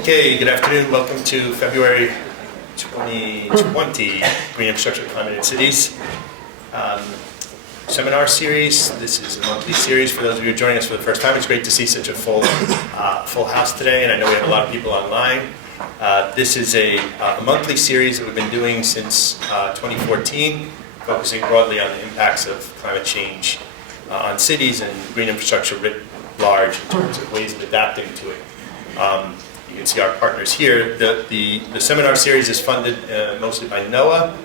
Okay, good afternoon. Welcome to February 2020 Green Infrastructure, Climate and Cities seminar series. This is a monthly series. For those of you joining us for the first time, it's great to see such a full house today, and I know we have a lot of people online. This is a monthly series that we've been doing since 2014, focusing broadly on the impacts of climate change on cities and green infrastructure writ large in terms of ways of adapting to it. You can see our partners here. The seminar series is funded mostly by NOAA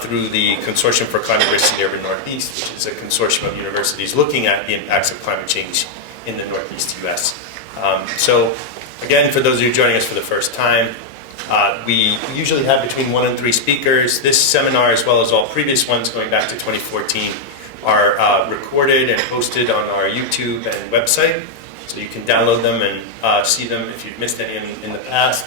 through the Consortium for Climate Risks in the Urban Northeast, which is a consortium of universities looking at the impacts of climate change in the Northeast U.S. So again, for those of you joining us for the first time, we usually have between 1 and 3 speakers. This seminar, as well as all previous ones going back to 2014, are recorded and posted on our YouTube and website. So you can download them and see them if you've missed any in the past.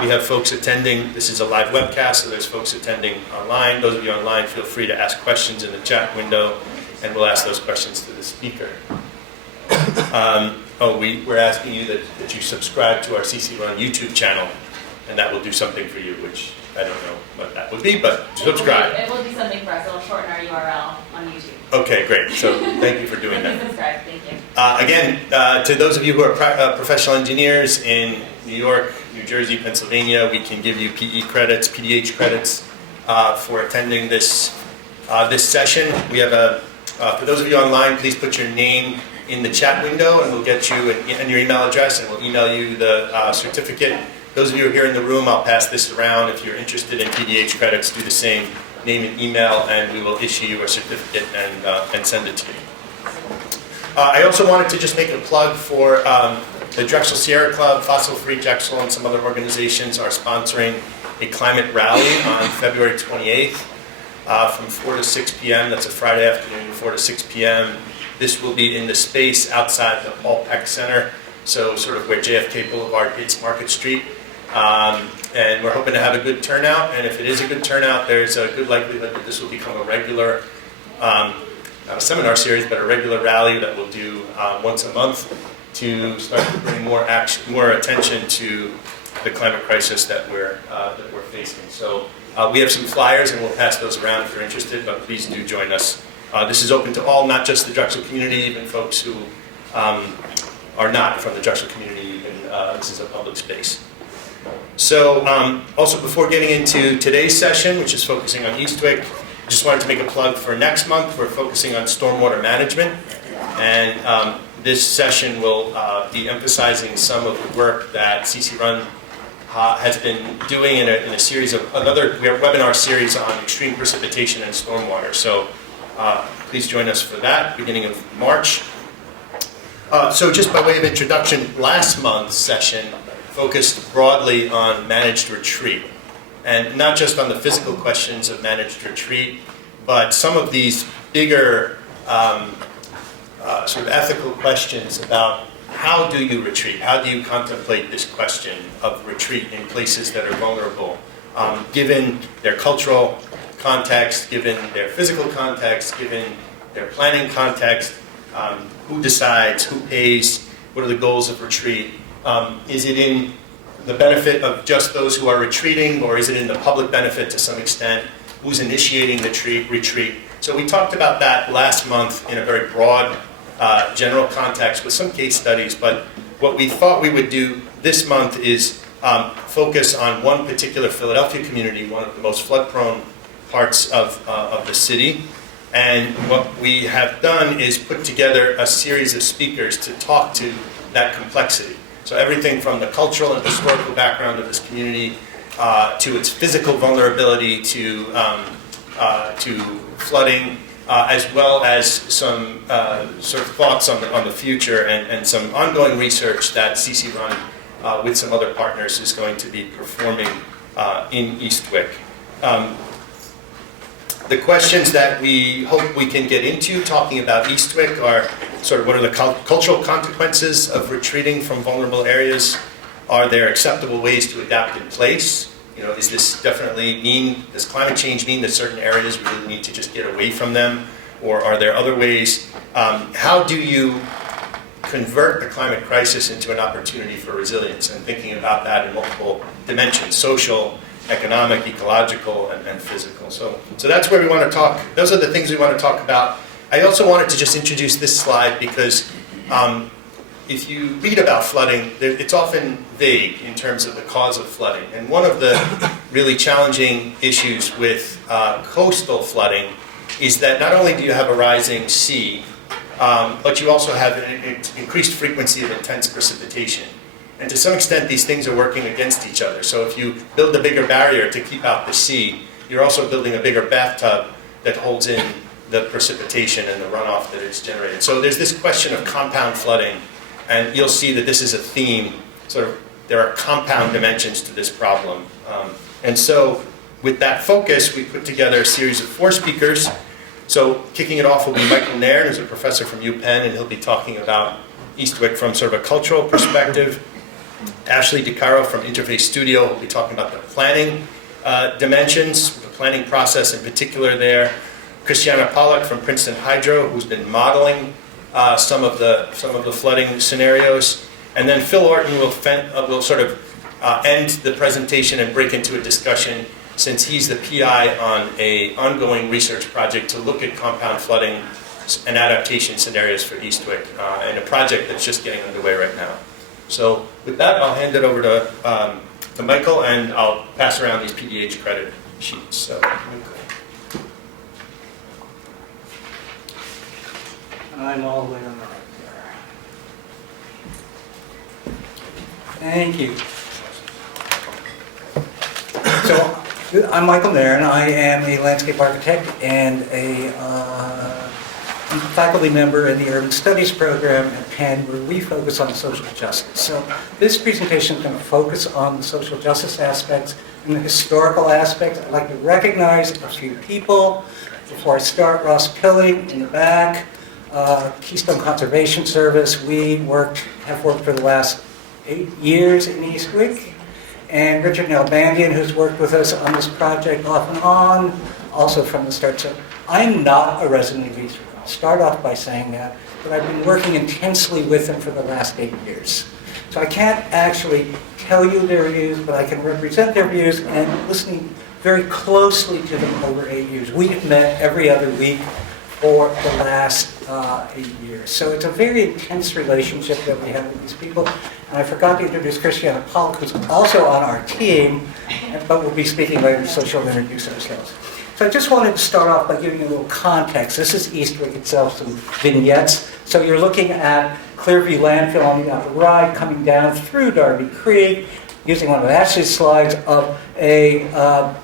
We have folks attending. This is a live webcast, so there's folks attending online. Those of you online, feel free to ask questions in the chat window, and we'll ask those questions to the speaker. We're asking you that you subscribe to our CC Run YouTube channel, and that will do something for you, which I don't know what that would be, but subscribe. It will do something for us. It will shorten our URL on YouTube. Okay, great. So thank you for doing that. Subscribe. Thank you. Again, to those of you who are professional engineers in New York, New Jersey, Pennsylvania, we can give you PE credits, PDH credits for attending this session. We have for those of you online, please put your name in the chat window, and we'll get you and your email address, and we'll email you the certificate. Those of you who are here in the room, I'll pass this around. If you're interested in PDH credits, do the same. Name and email, and we will issue you a certificate and send it to you. I also wanted to just make a plug for the Drexel Sierra Club, Fossil Free Drexel, and some other organizations are sponsoring a climate rally on February 28th from 4 to 6 p.m. That's a Friday afternoon, 4 to 6 p.m. This will be in the space outside the Paul Peck Center, so sort of where JFK Boulevard hits Market Street. And we're hoping to have a good turnout, and if it is a good turnout, there's a good likelihood that this will become a regular, not a seminar series, but a regular rally that we'll do once a month to start to bring more attention to the climate crisis that we're facing. So we have some flyers, and we'll pass those around if you're interested, but please do join us. This is open to all, not just the Drexel community, even folks who are not from the Drexel community. This is a public space. So also before getting into today's session, which is focusing on Eastwick, I just wanted to make a plug for next month. We're focusing on stormwater management, and this session will be emphasizing some of the work that CC Run has been doing in a series of another webinar series on extreme precipitation and stormwater. So please join us for that, beginning of March. So just by way of introduction, last month's session focused broadly on managed retreat, and not just on the physical questions of managed retreat, but some of these bigger sort of ethical questions about how do you retreat? How do you contemplate this question of retreat in places that are vulnerable, given their cultural context, given their physical context, given their planning context, who decides, who pays, what are the goals of retreat? Is it in the benefit of just those who are retreating, or is it in the public benefit to some extent? Who's initiating the retreat? So we talked about that last month in a very broad, general context with some case studies, but what we thought we would do this month is focus on one particular Philadelphia community, one of the most flood-prone parts of the city. And what we have done is put together a series of speakers to talk to that complexity. So everything from the cultural and historical background of this community to its physical vulnerability to flooding, as well as some sort of thoughts on the future and some ongoing research that CC Run with some other partners is going to be performing in Eastwick. The questions that we hope we can get into talking about Eastwick are sort of what are the cultural consequences of retreating from vulnerable areas? Are there acceptable ways to adapt in place? Is this does climate change mean that certain areas we really need to just get away from them? Or are there other ways? How do you convert the climate crisis into an opportunity for resilience and thinking about that in multiple dimensions: social, economic, ecological, and physical. So that's where we want to talk. Those are the things we want to talk about. I also wanted to just introduce this slide because if you read about flooding, it's often vague in terms of the cause of flooding. And one of the really challenging issues with coastal flooding is that not only do you have a rising sea, but you also have an increased frequency of intense precipitation. And to some extent, these things are working against each other. So if you build a bigger barrier to keep out the sea, you're also building a bigger bathtub that holds in the precipitation and the runoff that is generated. So there's this question of compound flooding, and you'll see that this is a theme. There are compound dimensions to this problem. And so with that focus, we put together a series of 4 speakers. So kicking it off will be Michael Nairn, who's a professor from UPenn, and he'll be talking about Eastwick from sort of a cultural perspective. Ashley DeCaro from Interface Studio will be talking about the planning dimensions, the planning process in particular there. Christiana Pollack from Princeton Hydro, who's been modeling some of the flooding scenarios. And then Phil Orton will sort of end the presentation and break into a discussion, since he's the PI on an ongoing research project to look at compound flooding and adaptation scenarios for Eastwick, and a project that's just getting underway right now. So with that, I'll hand it over to Michael, and I'll pass around these PDH credit sheets. So, Michael. I'm all the way on the right there. Thank you. So, I'm Michael Nairn. I am a landscape architect and a faculty member in the Urban Studies program at Penn, where we focus on social justice. So this presentation is going to focus on the social justice aspects and the historical aspects. I'd like to recognize a few people. Before I start, Ross Pilling in the back, Keystone Conservation Service. We have worked for the last 8 years in Eastwick. And Richard Nalbandian, who's worked with us on this project off and on, also from the start. So I'm not a resident of Eastwick. I'll start off by saying that, but I've been working intensely with them for the last 8 years. So I can't actually tell you their views, but I can represent their views, and listening very closely to them over 8 years. We've met every other week for the last 8 years. So it's a very intense relationship that we have with these people. And I forgot to introduce Christiana Pollack, who's also on our team, but we'll be speaking later, so she'll introduce ourselves. So I just wanted to start off by giving you a little context. This is Eastwick itself, some vignettes. So you're looking at Clearview Landfill on the upper right, coming down through Darby Creek, using one of Ashley's slides of a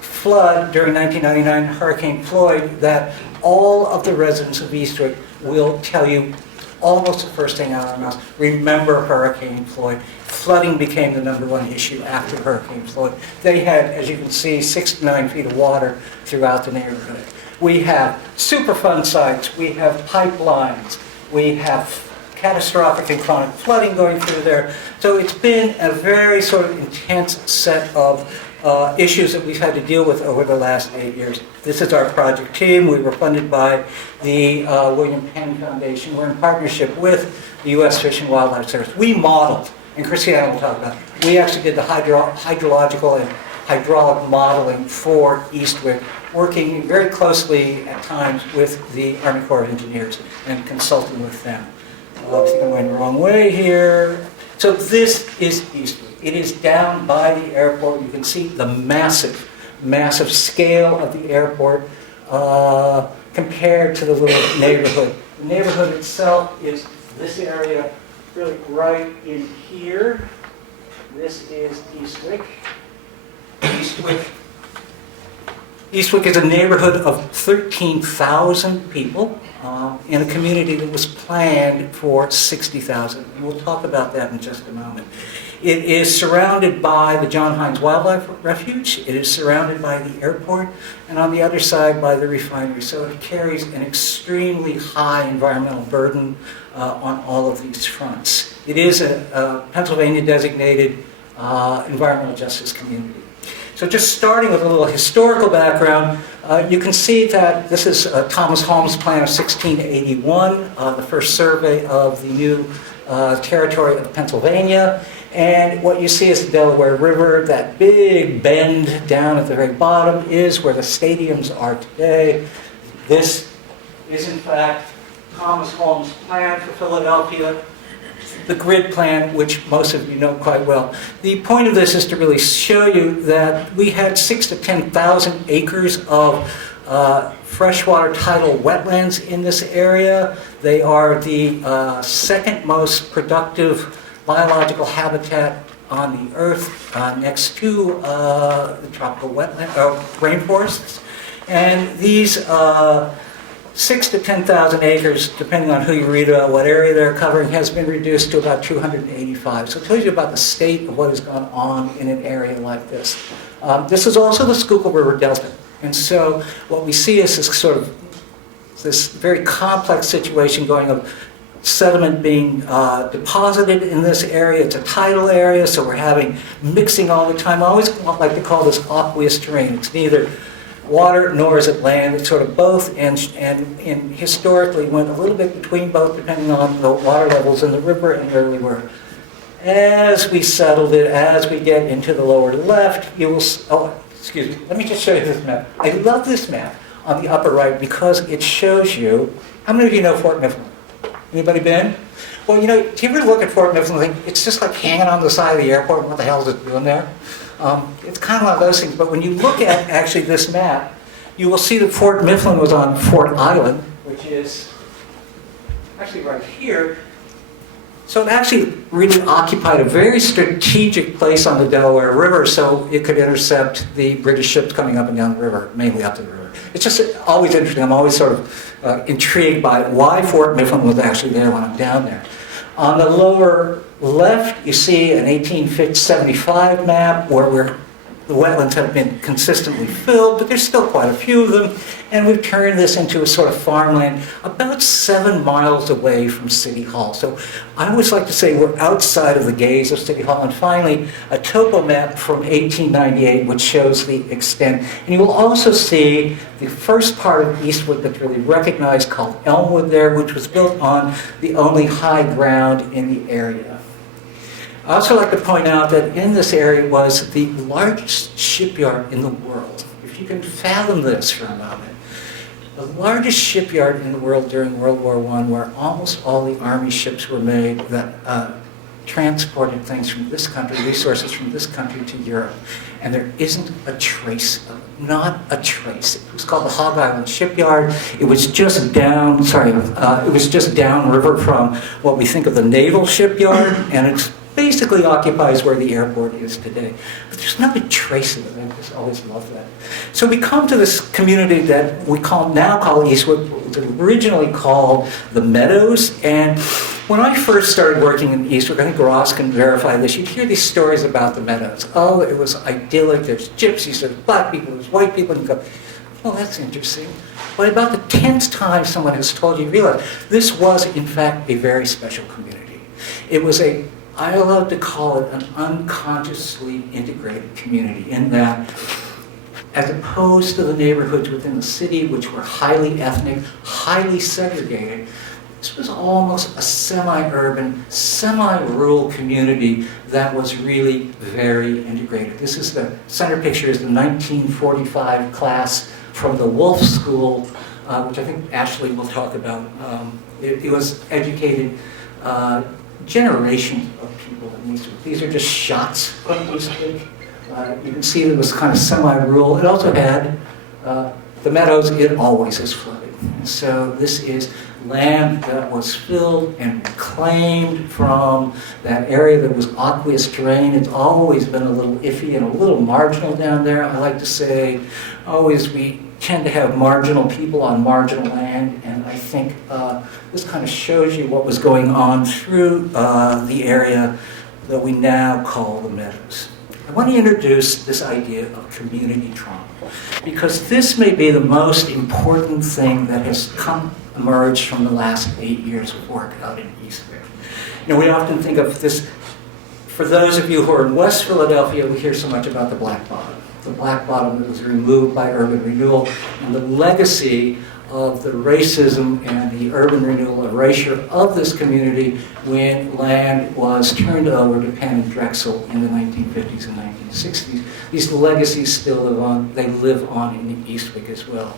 flood during 1999, Hurricane Floyd, that all of the residents of Eastwick will tell you almost the first thing out of their mouth. Remember Hurricane Floyd. Flooding became the #1 issue after Hurricane Floyd. They had, as you can see, 6 to 9 feet of water throughout the neighborhood. We have Superfund sites, we have pipelines, we have catastrophic and chronic flooding going through there. So it's been a very sort of intense set of issues that we've had to deal with over the last 8 years. This is our project team. We were funded by the William Penn Foundation. We're in partnership with the U.S. Fish and Wildlife Service. We modeled, and Christiana will talk about it, we actually did the hydrological and hydraulic modeling for Eastwick, working very closely at times with the Army Corps of Engineers and consulting with them. I think I'm going the wrong way here. So this is Eastwick. It is down by the airport. You can see the massive, massive scale of the airport compared to the little neighborhood. The neighborhood itself is this area, really right in here. This is Eastwick. Eastwick is a neighborhood of 13,000 people in a community that was planned for 60,000. And we'll talk about that in just a moment. It is surrounded by the John Hines Wildlife Refuge. It is surrounded by the airport, and on the other side by the refinery. So it carries an extremely high environmental burden on all of these fronts. It is a Pennsylvania designated environmental justice community. So just starting with a little historical background, you can see that this is Thomas Holmes' plan of 1681, the first survey of the new territory of Pennsylvania. And what you see is the Delaware River. That big bend down at the very bottom is where the stadiums are today. This is, in fact, Thomas Holmes' plan for Philadelphia, the grid plan, which most of you know quite well. The point of this is to really show you that we had 6,000 to 10,000 acres of freshwater tidal wetlands in this area. They are the second most productive biological habitat on the Earth, next to the tropical wetland rainforests. And these 6,000 to 10,000 acres, depending on who you read about what area they're covering, has been reduced to about 285. So it tells you about the state of what has gone on in an area like this. This is also the Schuylkill River Delta. And so what we see is this sort of this very complex situation going of sediment being deposited in this area. It's a tidal area, so we're having mixing all the time. I always like to call this aqueous terrain. It's neither water nor is it land. It's sort of both, and historically went a little bit between both depending on the water levels in the river and where we were. As we settled it, as we get into the lower left, you will, excuse me, let me just show you this map. I love this map on the upper right because it shows you, how many of you know Fort Mifflin? Anybody been? Well, you know, do you ever look at Fort Mifflin and think, it's just like hanging on the side of the airport, what the hell is it doing there? It's kind of one of those things, but when you look at actually this map, you will see that Fort Mifflin was on Fort Island, which is actually right here. So it actually really occupied a very strategic place on the Delaware River so it could intercept the British ships coming up and down the river, mainly up the river. It's just always interesting. I'm always sort of intrigued by why Fort Mifflin was actually there when I'm down there. On the lower left, you see an 1875 map where the wetlands have been consistently filled, but there's still quite a few of them. And we've turned this into a sort of farmland about 7 miles away from City Hall. So I always like to say we're outside of the gaze of City Hall. And finally, a topo map from 1898, which shows the extent. And you will also see the first part of Eastwood that's really recognized called Elmwood there, which was built on the only high ground in the area. I also like to point out that in this area was the largest shipyard in the world. If you can fathom this for a moment. The largest shipyard in the world during World War I, where almost all the Army ships were made that transported things from this country, resources from this country to Europe. And there isn't a trace of it, not a trace. It was called the Hog Island Shipyard. It was just down, it was just downriver from what we think of the naval shipyard, and it's basically occupies where the airport is today. But there's not a trace of it. I just always love that. So we come to this community that we now call Eastwood. It was originally called the Meadows. And when I first started working in Eastwood, I think Ross can verify this, you'd hear these stories about the Meadows. Oh, it was idyllic. There's gypsies, there's black people, there's white people. And you go, oh, that's interesting. But about the 10th time someone has told you, realize this was, in fact, a very special community. It was I love to call it an unconsciously integrated community in that, as opposed to the neighborhoods within the city, which were highly ethnic, highly segregated, this was almost a semi-urban, semi-rural community that was really very integrated. This is the center picture is the 1945 class from the Wolf School, which I think Ashley will talk about. It was educated generations of people in Eastwood. These are just shots from Eastwood. You can see it was kind of semi-rural. It also had the Meadows. It always is flooded. So this is land that was filled and reclaimed from that area that was aqueous terrain. It's always been a little iffy and a little marginal down there. I like to say, always we tend to have marginal people on marginal land, and I think this kind of shows you what was going on through the area that we now call the Meadows. I want to introduce this idea of community trauma, because this may be the most important thing that has emerged from the last 8 years of work out in Eastwood. You know, we often think of this, for those of you who are in West Philadelphia, we hear so much about the Black Bottom. the black bottom that was removed by urban renewal, and the legacy of the racism and the urban renewal erasure of this community when land was turned over to Penn and Drexel in the 1950s and 1960s. These legacies still live on, they live on in Eastwick as well.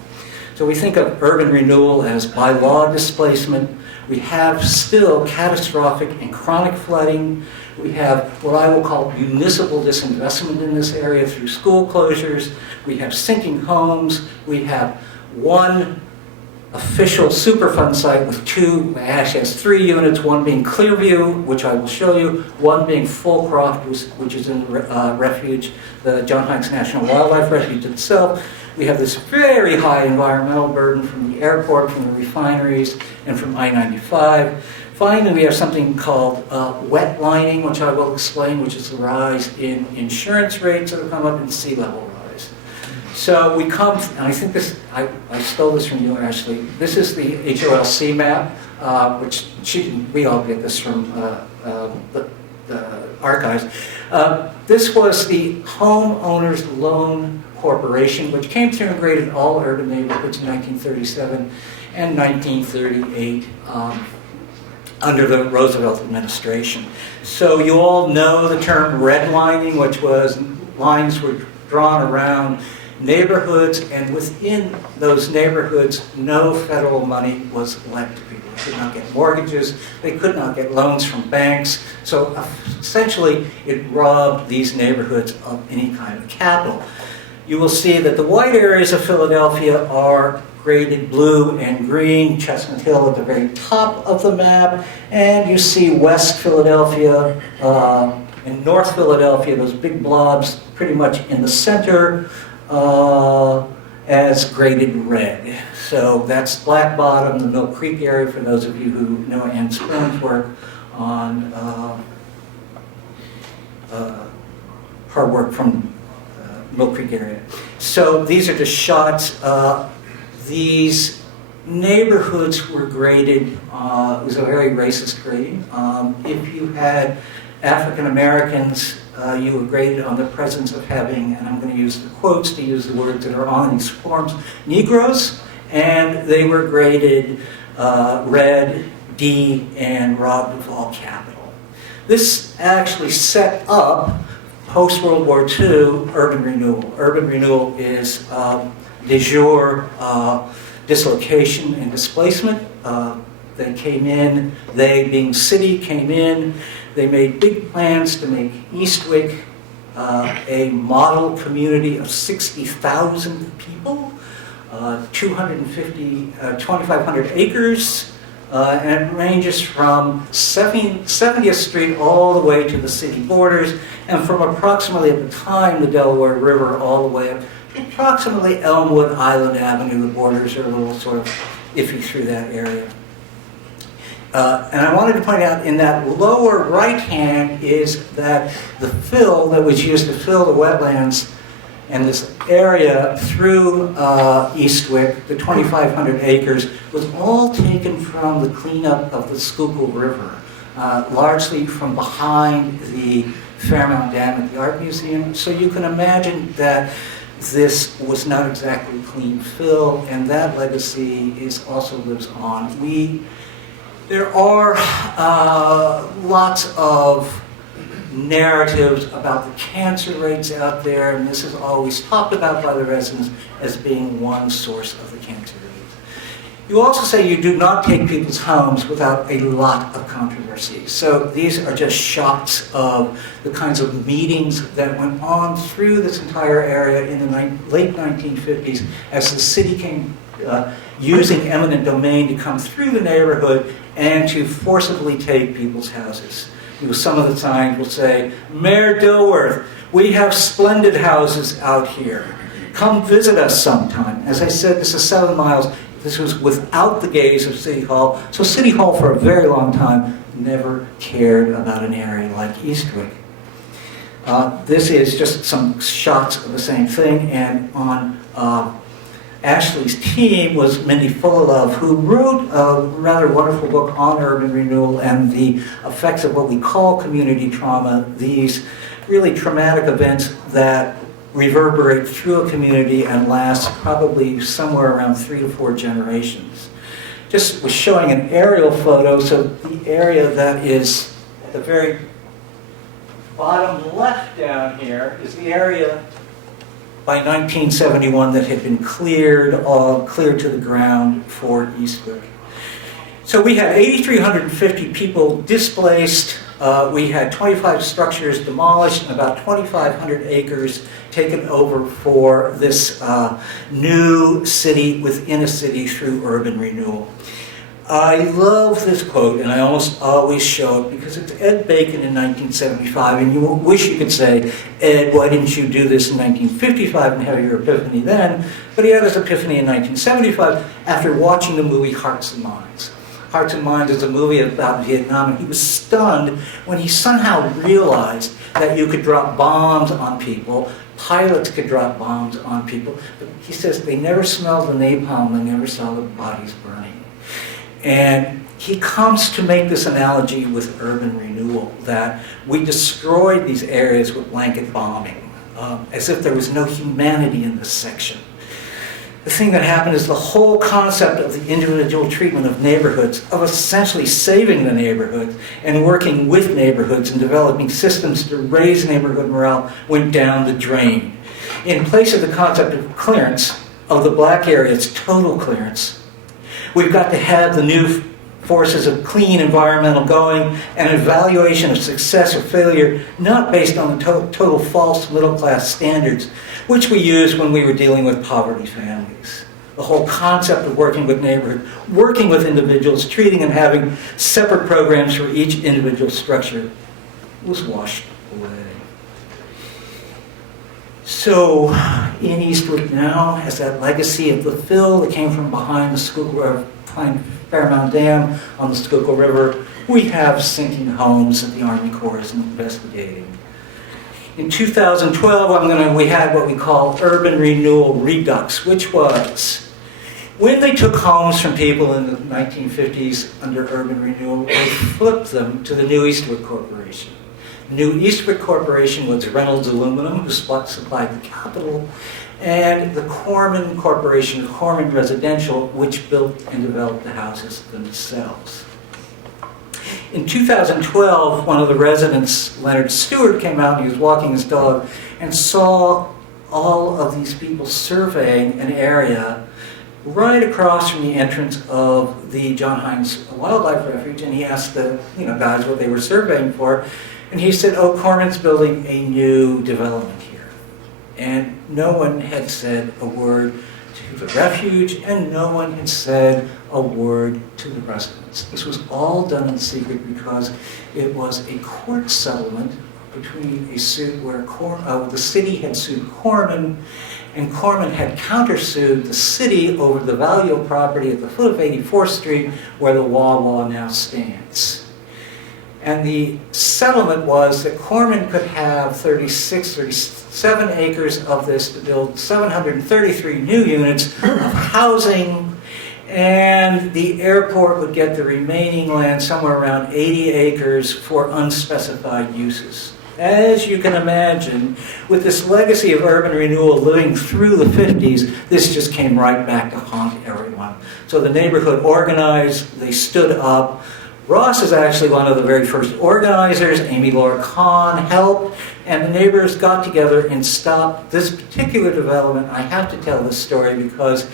So we think of urban renewal as by law displacement. We have still catastrophic and chronic flooding. We have what I will call municipal disinvestment in this area through school closures. We have sinking homes. We have one official Superfund site with two, actually has 3 units, one being Clearview, which I will show you, one being Fulcroft, which is in refuge, the John Hanks National Wildlife Refuge itself. We have this very high environmental burden from the airport, from the refineries, and from I-95. Finally, we have something called wet lining, which I will explain, which is the rise in insurance rates that have come up in sea level rise. So we come, and I think this, I stole this from you actually. This is the HOLC map, which we all get this from the archives. This was the Homeowners Loan Corporation, which came through and graded all urban neighborhoods in 1937 and 1938 under the Roosevelt administration. So you all know the term redlining, which was lines were drawn around neighborhoods, and within those neighborhoods, no federal money was lent to people. They could not get mortgages, they could not get loans from banks. So essentially, it robbed these neighborhoods of any kind of capital. You will see that the white areas of Philadelphia are graded blue and green, Chestnut Hill at the very top of the map, and you see West Philadelphia and North Philadelphia, those big blobs pretty much in the center, as graded red. So that's Black Bottom, the Mill Creek area, for those of you who know Ann Spoon's work on her work from Mill Creek area. So these are just shots. These neighborhoods were graded, it was a very racist grading. If you had African Americans, you were graded on the presence of having, and I'm going to use the quotes to use the words that are on these forms, Negroes, and they were graded red, D, and robbed of all capital. This actually set up, post-World War II, urban renewal. Urban renewal is de jure dislocation and displacement. They came in, they being city came in, they made big plans to make Eastwick a model community of 60,000 people, 2,500 acres, and it ranges from 70th Street all the way to the city borders, and from approximately at the time the Delaware River all the way up to approximately Elmwood Island Avenue. The borders are a little sort of iffy through that area. And I wanted to point out in that lower right hand is that the fill that was used to fill the wetlands and this area through Eastwick, the 2,500 acres, was all taken from the cleanup of the Schuylkill River, largely from behind the Fairmount Dam at the Art Museum. So you can imagine that this was not exactly clean fill, and that legacy also lives on. There are lots of narratives about the cancer rates out there, and this is always talked about by the residents as being one source of the cancer rates. You also say you do not take people's homes without a lot of controversy. So these are just shots of the kinds of meetings that went on through this entire area in the late 1950s as the city came using eminent domain to come through the neighborhood and to forcibly take people's houses. Some of the signs will say, Mayor Dilworth, we have splendid houses out here. Come visit us sometime. As I said, this is 7 miles. This was without the gaze of City Hall. So City Hall, for a very long time, never cared about an area like Eastwick. This is just some shots of the same thing. And on Ashley's team was Mindy Fullilove, who wrote a rather wonderful book on urban renewal and the effects of what we call community trauma, these really traumatic events that reverberate through a community and last probably somewhere around 3 to 4 generations. Just was showing an aerial photo, so the area that is at the very bottom left down here is the area by 1971 that had been cleared to the ground for Eastwick. So we had 8,350 people displaced. We had 25 structures demolished and about 2,500 acres taken over for this new city within a city through urban renewal. I love this quote, and I almost always show it because it's Ed Bacon in 1975, and you wish you could say, Ed, why didn't you do this in 1955 and have your epiphany then? But he had his epiphany in 1975 after watching the movie Hearts and Minds. Hearts and Minds is a movie about Vietnam, and he was stunned when he somehow realized that you could drop bombs on people, pilots could drop bombs on people, but he says they never smelled the napalm, they never saw the bodies burning. And he comes to make this analogy with urban renewal, that we destroyed these areas with blanket bombing, as if there was no humanity in this section. The thing that happened is the whole concept of the individual treatment of neighborhoods, of essentially saving the neighborhoods and working with neighborhoods and developing systems to raise neighborhood morale, went down the drain. In place of the concept of clearance, of the black areas, total clearance, we've got to have the new forces of clean environmental going and evaluation of success or failure, not based on the total false middle-class standards, which we used when we were dealing with poverty families. The whole concept of working with neighborhoods, working with individuals, treating and having separate programs for each individual structure was washed away. So, in Eastwick now, as that legacy of the fill that came from behind the Schuylkill, behind Fairmount Dam on the Schuylkill River, we have sinking homes that the Army Corps is investigating. In 2012, we had what we call Urban Renewal Redux, which was when they took homes from people in the 1950s under urban renewal, they flipped them to the New Eastwick Corporation. New Eastwick Corporation was Reynolds Aluminum, who supplied the capital, and the Corman Corporation, Corman Residential, which built and developed the houses themselves. In 2012, one of the residents, Leonard Stewart, came out and he was walking his dog and saw all of these people surveying an area right across from the entrance of the John Hines Wildlife Refuge, and he asked the guys what they were surveying for. And he said, oh, Corman's building a new development here. And no one had said a word to the refuge, and no one had said a word to the residents. This was all done in secret because it was a court settlement between a suit where the city had sued Corman, and Corman had countersued the city over the value of property at the foot of 84th Street where the Wawa now stands. And the settlement was that Corman could have 37 acres of this to build 733 new units of housing, and the airport would get the remaining land, somewhere around 80 acres, for unspecified uses. As you can imagine, with this legacy of urban renewal living through the 50s, this just came right back to haunt everyone. So the neighborhood organized, they stood up. Ross is actually one of the very first organizers. Amy Laura Kahn helped, and the neighbors got together and stopped this particular development. I have to tell this story because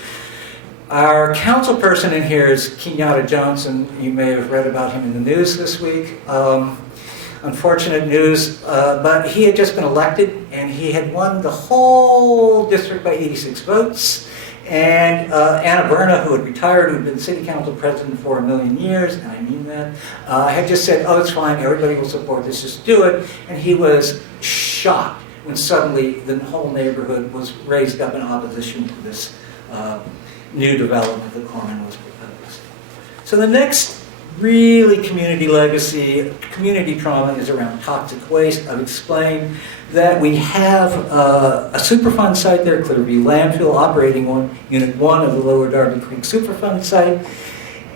our council person in here is Kenyatta Johnson. You may have read about him in the news this week. Unfortunate news, but he had just been elected, and he had won the whole district by 86 votes. And Anna Berna, who had retired, who had been city council president for 1 million years, and I mean that, had just said, oh, it's fine, everybody will support this, just do it. And he was shocked when suddenly the whole neighborhood was raised up in opposition to this new development that Corman was proposed. So the next really community legacy, community trauma is around toxic waste. I've explained that we have a Superfund site there, Clearview Landfill, operating on Unit 1 of the Lower Darby Creek Superfund site.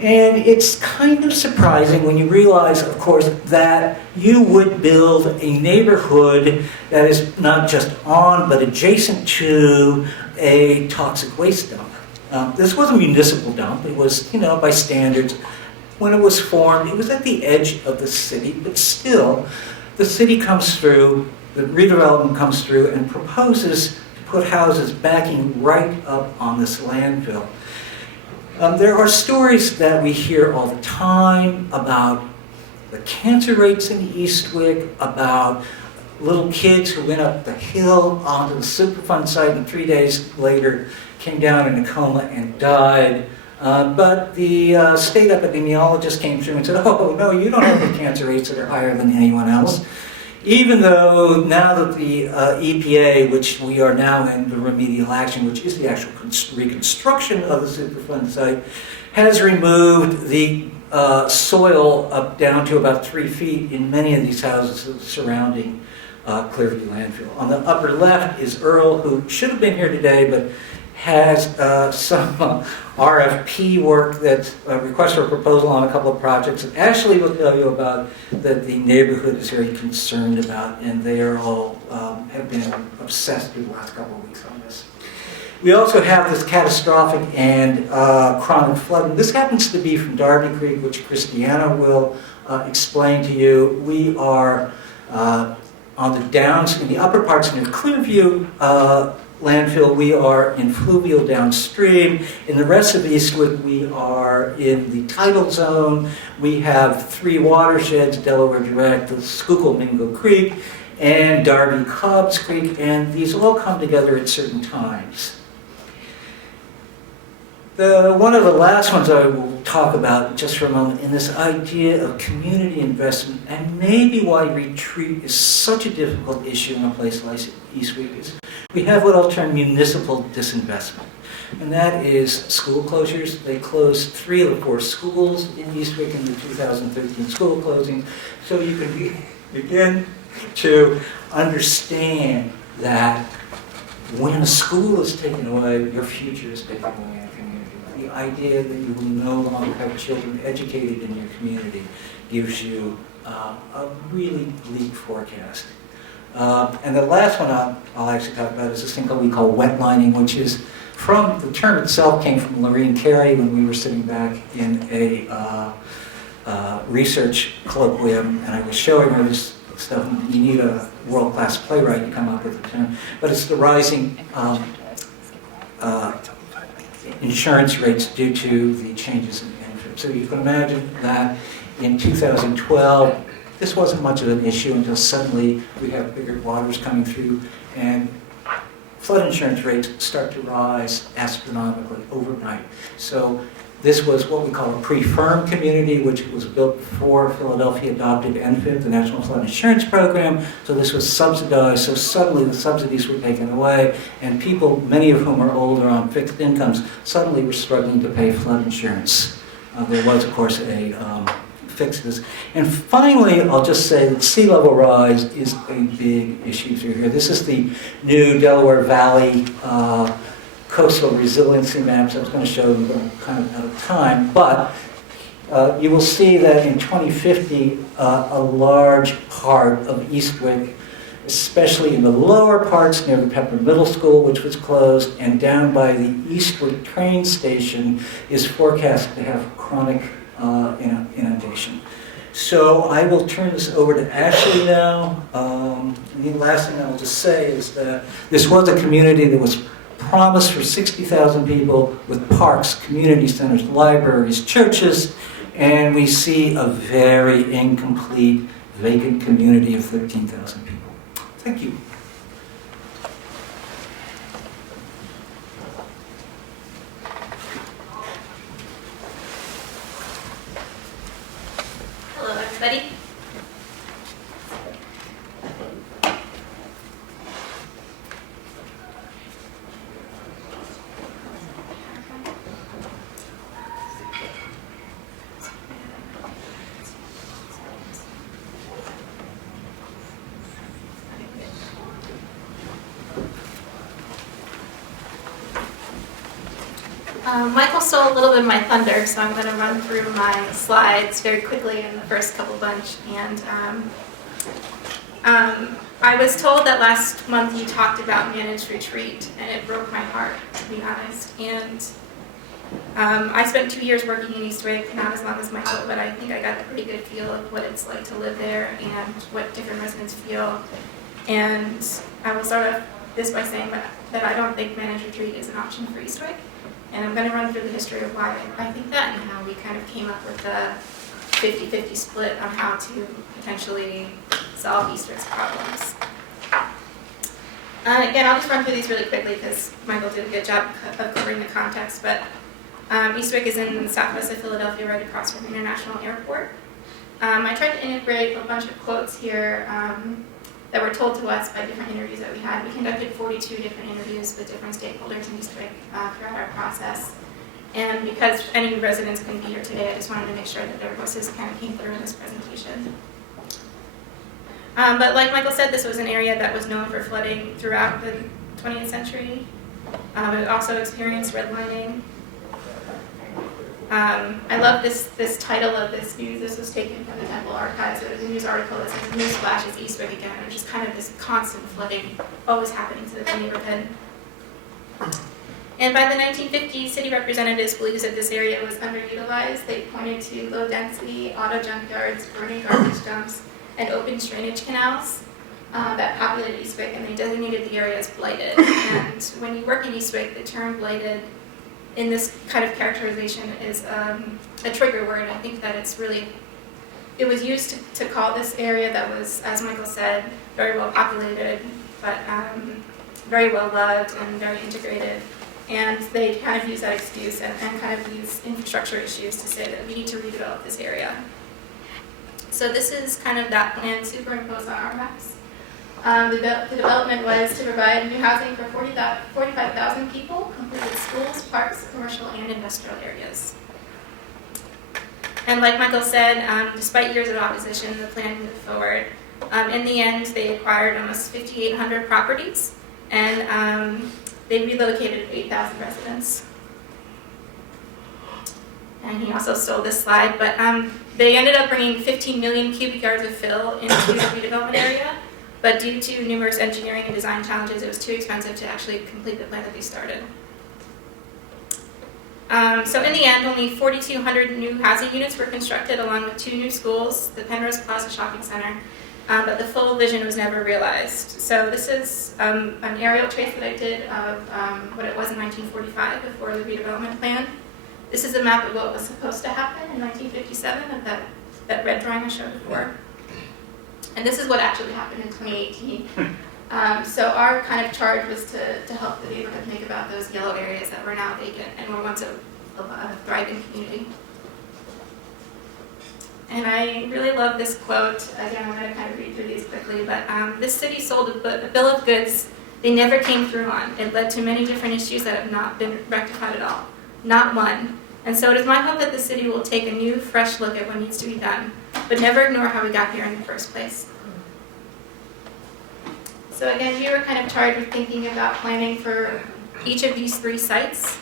And it's kind of surprising when you realize, of course, that you would build a neighborhood that is not just on, but adjacent to a toxic waste dump. This was a municipal dump. It was, by standards. When it was formed, it was at the edge of the city, but still, the city comes through, the redevelopment comes through and proposes to put houses backing right up on this landfill. There are stories that we hear all the time about the cancer rates in Eastwick, about little kids who went up the hill onto the Superfund site and 3 days later came down in a coma and died. But the state epidemiologist came through and said, oh, no, you don't have the cancer rates that are higher than anyone else. Even though now that the EPA, which we are now in the remedial action, which is the actual reconstruction of the Superfund site, has removed the soil up down to about 3 feet in many of these houses surrounding Clearview Landfill. On the upper left is Earl, who should have been here today, but has some RFP work that's a request for a proposal on a couple of projects that Ashley will tell you about that the neighborhood is very concerned about, and they are all have been obsessed through the last couple of weeks on this. We also have this catastrophic and chronic flooding. This happens to be from Darby Creek, which Christiana will explain to you. We are on the downs, in the upper parts near Clearview landfill, we are in fluvial downstream. In the rest of Eastwood, we are in the tidal zone. We have 3 watersheds, Delaware Direct, the Schuylkill Mingo Creek, and Darby Cobbs Creek, and these all come together at certain times. One of the last ones I will talk about just for a moment in this idea of community investment, and maybe why retreat is such a difficult issue in a place like Eastwick, is we have what I'll term municipal disinvestment. And that is school closures. They closed 3 of the 4 schools in Eastwick in the 2013 school closings. So you can begin to understand that when a school is taken away, your future is taken away. The idea that you will no longer have children educated in your community gives you a really bleak forecast. And the last one I'll actually talk about is this thing we call wetlining, which is from, the term itself came from Lorene Carey when we were sitting back in a research colloquium, and I was showing her this stuff. You need a world-class playwright to come up with the term, but it's the rising insurance rates due to the changes in infant. So you can imagine that in 2012, this wasn't much of an issue until suddenly we have bigger waters coming through and flood insurance rates start to rise astronomically overnight. So this was what we call a pre-firm community, which was built before Philadelphia adopted NFIP, the National Flood Insurance Program. So this was subsidized. So suddenly the subsidies were taken away, and people, many of whom are older on fixed incomes, suddenly were struggling to pay flood insurance. There was, of course, a fix this. And finally, I'll just say that sea level rise is a big issue through here. This is the new Delaware Valley coastal resiliency maps. I was going to show them, but I'm kind of out of time. But you will see that in 2050, a large part of Eastwick, especially in the lower parts near the Pepper Middle School, which was closed, and down by the Eastwick train station, is forecast to have chronic inundation. So I will turn this over to Ashley now. And the last thing I will just say is that this was a community that was promised for 60,000 people with parks, community centers, libraries, churches, and we see a very incomplete, vacant community of 13,000 people. Thank you. Hello, everybody. Michael stole a little bit of my thunder, so I'm going to run through my slides very quickly in the first couple bunch. And I was told that last month you talked about managed retreat, and it broke my heart, to be honest. And I spent 2 years working in Eastwick, not as long as Michael, but I think I got a pretty good feel of what it's like to live there and what different residents feel. And I will start off this by saying that I don't think managed retreat is an option for Eastwick. And I'm going to run through the history of why I think that and how we kind of came up with the 50-50 split on how to potentially solve Eastwick's problems. Again, I'll just run through these really quickly because Michael did a good job of covering the context. But Eastwick is in the southwest of Philadelphia, right across from International Airport. I tried to integrate a bunch of quotes here that were told to us by different interviews that we had. We conducted 42 different interviews with different stakeholders in Eastwick throughout our process. And because any residents couldn't be here today, I just wanted to make sure that their voices kind of came through in this presentation. But like Michael said, this was an area that was known for flooding throughout the 20th century. It also experienced redlining. I love this title of this news. This was taken from the Temple Archives. It was a news article that says, "Newsflash is Eastwick again," which is kind of this constant flooding always happening to the neighborhood. And by the 1950s, city representatives believed that this area was underutilized. They pointed to low density auto junkyards, burning garbage dumps, and open drainage canals that populated Eastwick, and they designated the area as blighted. And when you work in Eastwick, the term blighted in this kind of characterization is a trigger word. I think that it was used to call this area that was, as Michael said, very well populated, but very well loved and very integrated. And they kind of use that excuse and kind of use infrastructure issues to say that we need to redevelop this area. So this is kind of that plan superimposed on our maps. The development was to provide new housing for 45,000 people, completed schools, parks, commercial, and industrial areas. And like Michael said, despite years of opposition, the plan moved forward. In the end, they acquired almost 5,800 properties, and they relocated 8,000 residents. And he also stole this slide, but they ended up bringing 15 million cubic yards of fill into the redevelopment area. But due to numerous engineering and design challenges, it was too expensive to actually complete the plan that they started. So in the end, only 4,200 new housing units were constructed, along with 2 new schools, the Penrose Plaza Shopping Center, but the full vision was never realized. So this is an aerial trace that I did of what it was in 1945 before the redevelopment plan. This is a map of what was supposed to happen in 1957 of that red drawing I showed before. And this is what actually happened in 2018. So our kind of charge was to help the neighborhood think about those yellow areas that were now vacant and were once a thriving community. And I really love this quote. Again, I'm going to kind of read through these quickly, but this city sold a bill of goods they never came through on. It led to many different issues that have not been rectified at all. Not one. And so it is my hope that the city will take a new, fresh look at what needs to be done, but never ignore how we got here in the first place. So again, we were kind of charged with thinking about planning for each of these 3 sites.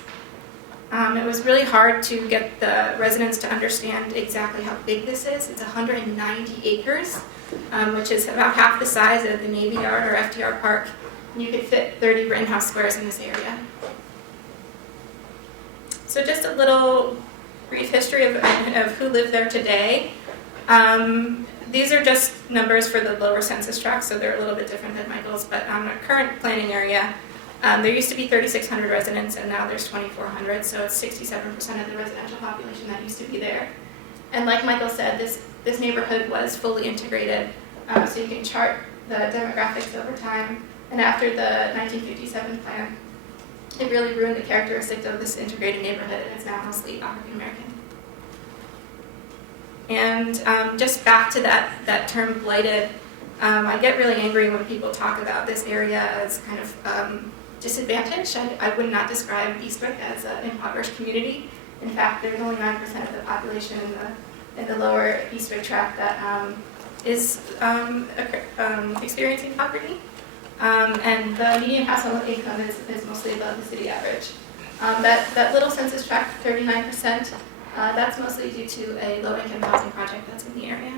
It was really hard to get the residents to understand exactly how big this is. It's 190 acres, which is about half the size of the Navy Yard or FDR Park. And you could fit 30 Rittenhouse squares in this area. So just a little brief history of who lived there today. These are just numbers for the lower census tract, so they're a little bit different than Michael's, but our current planning area, there used to be 3,600 residents, and now there's 2,400, so it's 67% of the residential population that used to be there. And like Michael said, this neighborhood was fully integrated, so you can chart the demographics over time. And after the 1957 plan, it really ruined the characteristics of this integrated neighborhood, and it's now mostly African American. And just back to that term blighted, I get really angry when people talk about this area as kind of disadvantaged. I would not describe Eastwick as an impoverished community. In fact, there's only 9% of the population in the lower Eastwick tract that is experiencing poverty. And the median household income is mostly above the city average. That little census tract, 39%, that's mostly due to a low-income housing project that's in the area.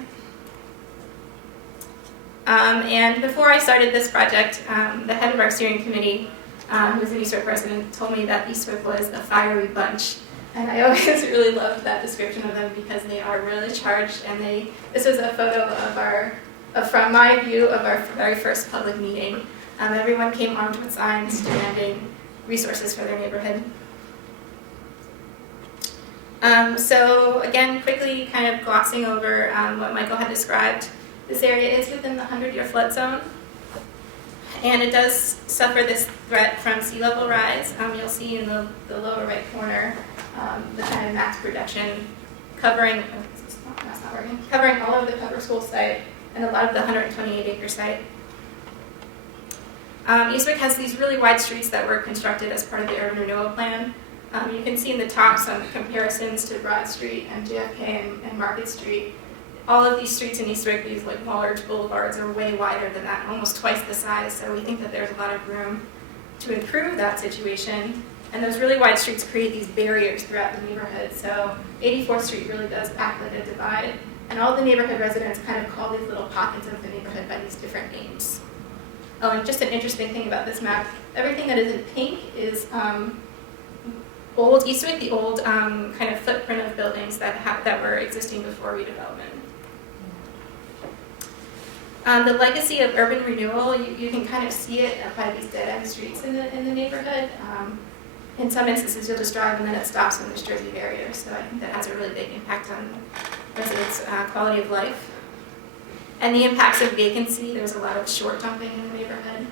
And before I started this project, the head of our steering committee, who's an Eastwick resident, told me that Eastwick was a fiery bunch. And I always really loved that description of them because they are really charged. And this was a photo of from my view of our very first public meeting. Everyone came armed with signs demanding resources for their neighborhood. So again, quickly kind of glossing over what Michael had described. This area is within the 100-year flood zone, and it does suffer this threat from sea level rise. You'll see in the lower right corner the kind of max production covering all of the Cover School site and a lot of the 128-acre site. Eastwick has these really wide streets that were constructed as part of the urban renewal plan. You can see in the top some comparisons to Broad Street and JFK and Market Street. All of these streets in Eastwick, these like large boulevards, are way wider than that, almost twice the size. So we think that there's a lot of room to improve that situation. And those really wide streets create these barriers throughout the neighborhood. So 84th Street really does act like a divide. And all the neighborhood residents kind of call these little pockets of the neighborhood by these different names. Oh, and just an interesting thing about this map, everything that is in pink is old Eastwick, the old kind of footprint of buildings that were existing before redevelopment. The legacy of urban renewal, you can kind of see it by these dead-end streets in the neighborhood. In some instances, you'll just drive and then it stops when there's Jersey barriers. So I think that has a really big impact on residents' quality of life. And the impacts of vacancy, there's a lot of short dumping in the neighborhood.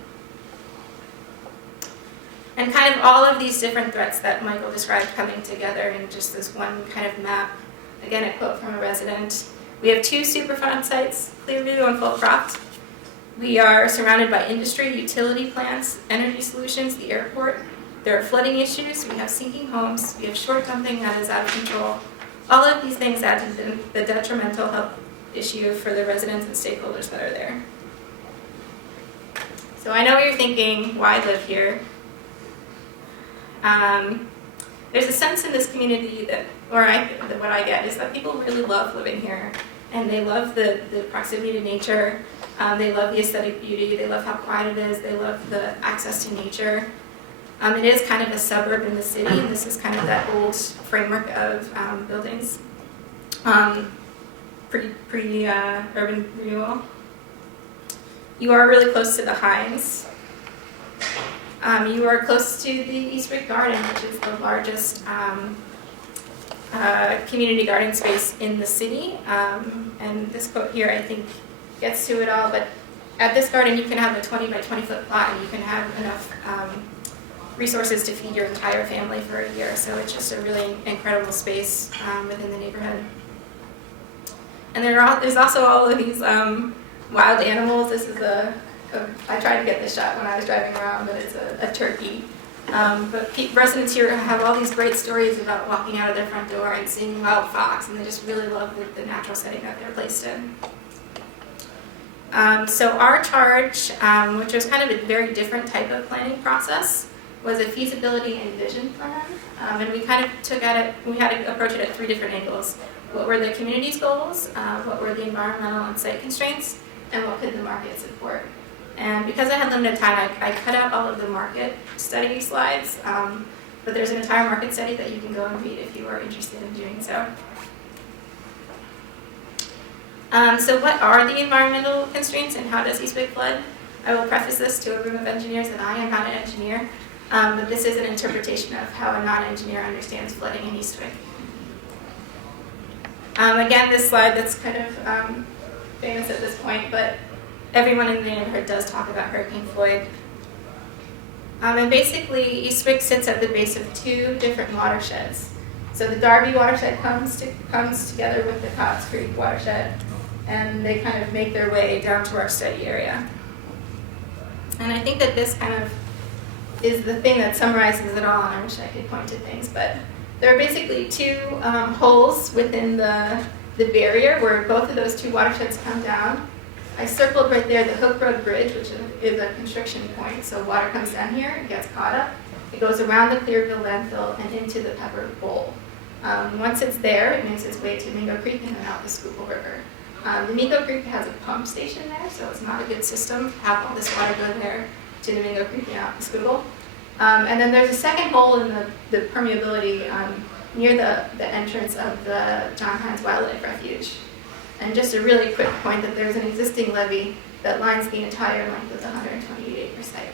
And kind of all of these different threats that Michael described coming together in just this one kind of map. Again, a quote from a resident. We have 2 Superfund sites, Clearview and Fulcroft. We are surrounded by industry, utility plants, energy solutions, the airport. There are flooding issues, we have sinking homes, we have short dumping that is out of control. All of these things add to the detrimental health issue for the residents and stakeholders that are there. So I know what you're thinking, why live here? There's a sense in this community that what I get is that people really love living here, and they love the proximity to nature, they love the aesthetic beauty, they love how quiet it is, they love the access to nature. It is kind of a suburb in the city, and this is kind of that old framework of buildings, pre-urban renewal. You are really close to the Hines. You are close to the Eastwick Garden, which is the largest community garden space in the city. And this quote here, I think, gets to it all. But at this garden, you can have a 20 by 20 foot plot, and you can have enough resources to feed your entire family for a year. So it's just a really incredible space within the neighborhood. And there's also all of these wild animals. This is I tried to get this shot when I was driving around, but it's a turkey. But residents here have all these great stories about walking out of their front door and seeing wild fox, and they just really love the natural setting that they're placed in. So our charge, which was kind of a very different type of planning process, was a feasibility and vision plan. And we kind of we had to approach it at 3 different angles. What were the community's goals? What were the environmental and site constraints? And what could the market support? And because I had limited time, I cut out all of the market study slides, but there's an entire market study that you can go and read if you are interested in doing so. So what are the environmental constraints and how does Eastwick flood? I will preface this to a room of engineers, and I am not an engineer, but this is an interpretation of how a non-engineer understands flooding in Eastwick. Again, this slide that's kind of famous at this point, but everyone in the neighborhood does talk about Hurricane Floyd. And basically, Eastwick sits at the base of 2 different watersheds. So the Darby watershed comes together with the Cobbs Creek watershed, and they kind of make their way down to our study area. And I think that this kind of is the thing that summarizes it all, and I wish I could point to things, but there are basically 2 holes within the barrier where both of those 2 watersheds come down. I circled right there the Hook Road Bridge, which is a constriction point. So water comes down here, it gets caught up, it goes around the Clearville landfill and into the Pepper Bowl. Once it's there, it makes its way to Mingo Creek and then out the Schuylkill River. The Mingo Creek has a pump station there, so it's not a good system to have all this water go there to the Mingo Creek and out the Schuylkill. And then there's a second hole in the permeability near the entrance of the John Hines Wildlife Refuge. And just a really quick point that there's an existing levee that lines the entire length of the 128-acre site.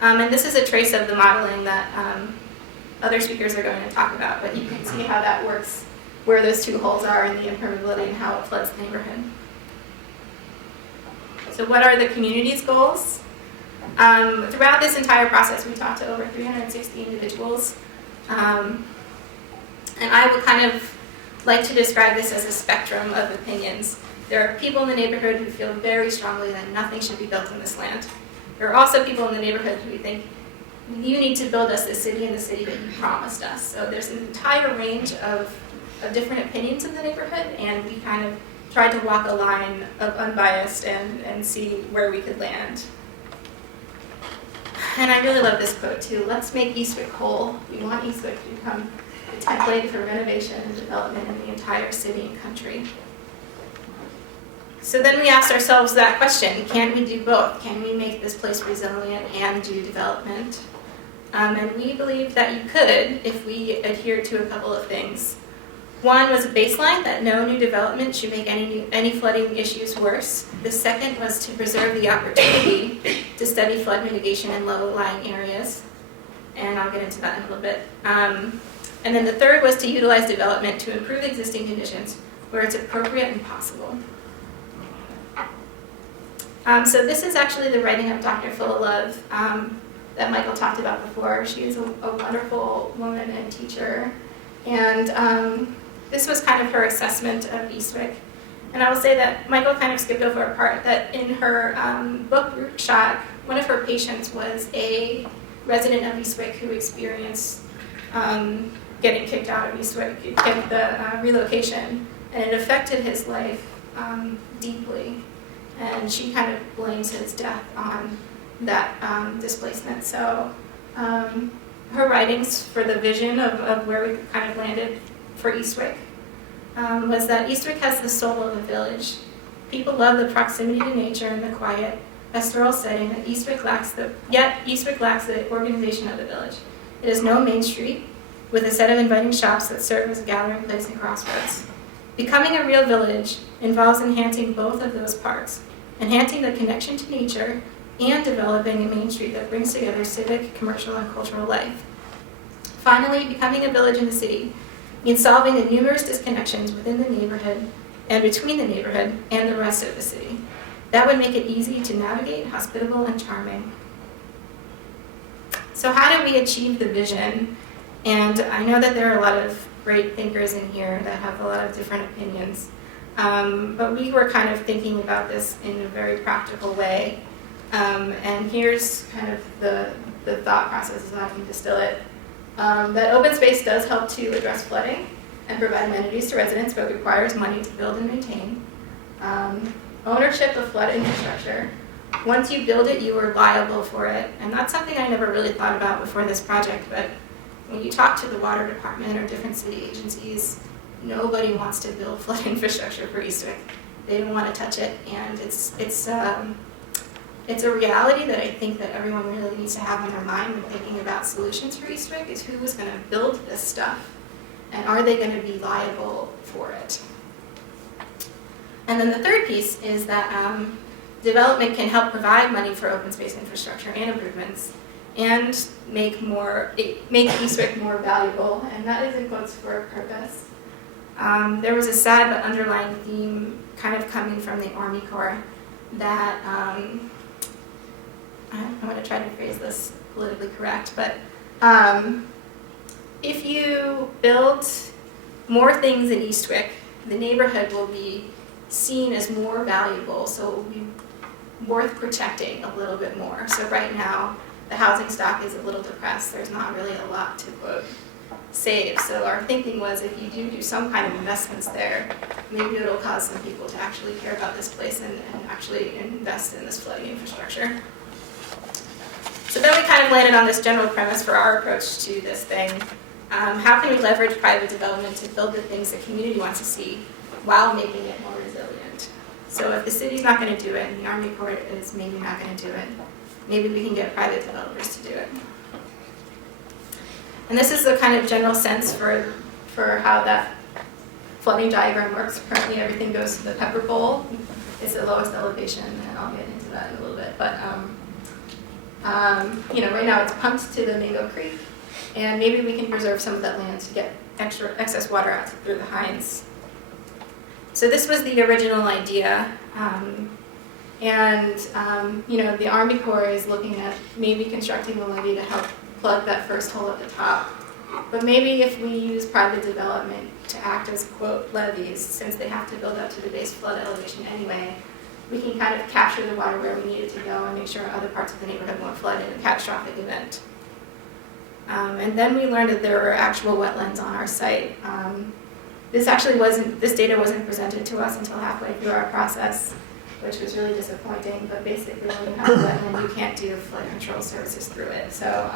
And this is a trace of the modeling that other speakers are going to talk about, but you can see how that works, where those two holes are in the impermeability and how it floods the neighborhood. So what are the community's goals? Throughout this entire process, we talked to over 360 individuals. And I would kind of like to describe this as a spectrum of opinions. There are people in the neighborhood who feel very strongly that nothing should be built on this land. There are also people in the neighborhood who think, you need to build us the city in the city that you promised us. So there's an entire range of different opinions in the neighborhood, and we kind of tried to walk a line of unbiased and see where we could land. And I really love this quote too. Let's make Eastwick whole. We want Eastwick to become the template for renovation and development in the entire city and country. So then we asked ourselves that question, can we do both? Can we make this place resilient and do development? And we believe that you could if we adhere to a couple of things. One was a baseline that no new development should make any flooding issues worse. The second was to preserve the opportunity to study flood mitigation in low-lying areas. And I'll get into that in a little bit. And then the third was to utilize development to improve existing conditions where it's appropriate and possible. So this is actually the writing of Dr. Fullilove that Michael talked about before. She is a wonderful woman and teacher. And this was kind of her assessment of Eastwick. And I will say that Michael kind of skipped over a part that in her book, Root Shot, one of her patients was a resident of Eastwick who experienced getting kicked out of Eastwick, the relocation, and it affected his life deeply. And she kind of blames his death on that displacement. So her writings for the vision of where we kind of landed for Eastwick was that Eastwick has the soul of a village. People love the proximity to nature and the quiet, pastoral setting that Eastwick lacks, yet Eastwick lacks the organization of the village. It is no main street with a set of inviting shops that serve as a gathering place and crossroads. Becoming a real village involves enhancing both of those parts, enhancing the connection to nature and developing a main street that brings together civic, commercial, and cultural life. Finally, becoming a village in the city means solving the numerous disconnections within the neighborhood and between the neighborhood and the rest of the city. That would make it easy to navigate, hospitable, and charming. So how do we achieve the vision? And I know that there are a lot of great thinkers in here that have a lot of different opinions. But we were kind of thinking about this in a very practical way. And here's kind of the thought process, so I can distill it. That open space does help to address flooding and provide amenities to residents, but requires money to build and maintain. Ownership of flood infrastructure. Once you build it, you are liable for it. And that's something I never really thought about before this project, but when you talk to the water department or different city agencies, nobody wants to build flood infrastructure for Eastwick. They don't want to touch it, and it's a reality that I think that everyone really needs to have in their mind when thinking about solutions for Eastwick is who is going to build this stuff, and are they going to be liable for it? And then the third piece is that development can help provide money for open space infrastructure and improvements, and make Eastwick more valuable, and that is in quotes for a purpose. There was a sad but underlying theme kind of coming from the Army Corps that, I'm going to try to phrase this politically correct, but if you build more things in Eastwick, the neighborhood will be seen as more valuable, so it will be worth protecting a little bit more. So right now, the housing stock is a little depressed. There's not really a lot to quote. save. So our thinking was if you do some kind of investments there, maybe it'll cause some people to actually care about this place and actually invest in this flooding infrastructure. So then we kind of landed on this general premise for our approach to this thing. How can we leverage private development to build the things the community wants to see while making it more resilient? So if the city's not going to do it and the Army Corps is maybe not going to do it, maybe we can get private developers to do it. And this is the kind of general sense for how that flooding diagram works. Currently everything goes to the Pepper Bowl. It's the lowest elevation, and I'll get into that in a little bit. But right now it's pumped to the Mingo Creek, and maybe we can preserve some of that land to get excess water out through the Hines. So this was the original idea. The Army Corps is looking at maybe constructing a levee to help plug that first hole at the top. But maybe if we use private development to act as, quote, levees, since they have to build up to the base flood elevation anyway, we can kind of capture the water where we need it to go and make sure other parts of the neighborhood won't flood in a catastrophic event. And then we learned that there were actual wetlands on our site. This data wasn't presented to us until halfway through our process, which was really disappointing. But basically, when you have a wetland, you can't do flood control services through it. So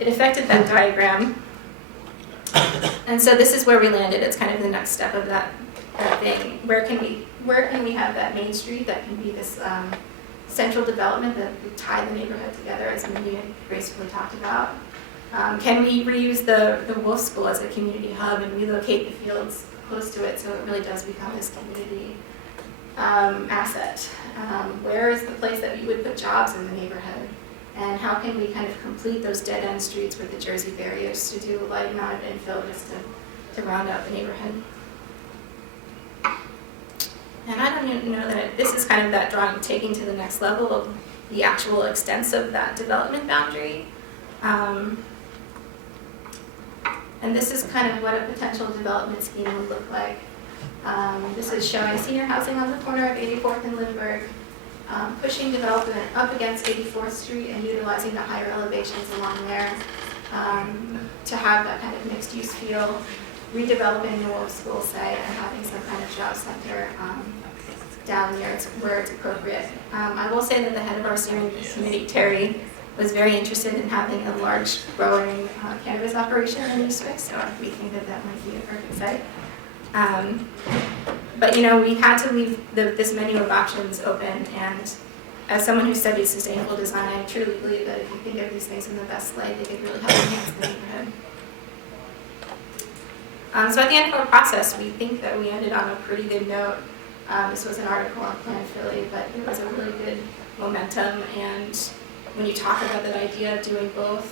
it affected that diagram. And so this is where we landed. It's kind of the next step of that thing. Where can we have that main street that can be this central development that would tie the neighborhood together, as Mindy had gracefully talked about? Can we reuse the Wolf School as a community hub and relocate the fields close to it so it really does become this community asset? Where is the place that we would put jobs in the neighborhood? And how can we kind of complete those dead-end streets with the Jersey barriers to do a light amount of infill just to round out the neighborhood? And I don't even know that this is kind of that drawing taking to the next level of the actual extents of that development boundary. And this is kind of what a potential development scheme would look like. This is showing senior housing on the corner of 84th and Lindbergh, pushing development up against 84th Street and utilizing the higher elevations along there to have that kind of mixed-use feel, redeveloping the Wolf School site and having some kind of job center down there where it's appropriate. I will say that the head of our steering committee, Terry, was very interested in having a large growing cannabis operation in Eastwick, so we think that might be a perfect site. But we had to leave this menu of options open, and as someone who studies sustainable design, I truly believe that if you think of these things in the best light, they could really help enhance the neighborhood. So at the end of our process, we think that we ended on a pretty good note. This was an article on Plan Philly, but it was a really good momentum, and when you talk about that idea of doing both,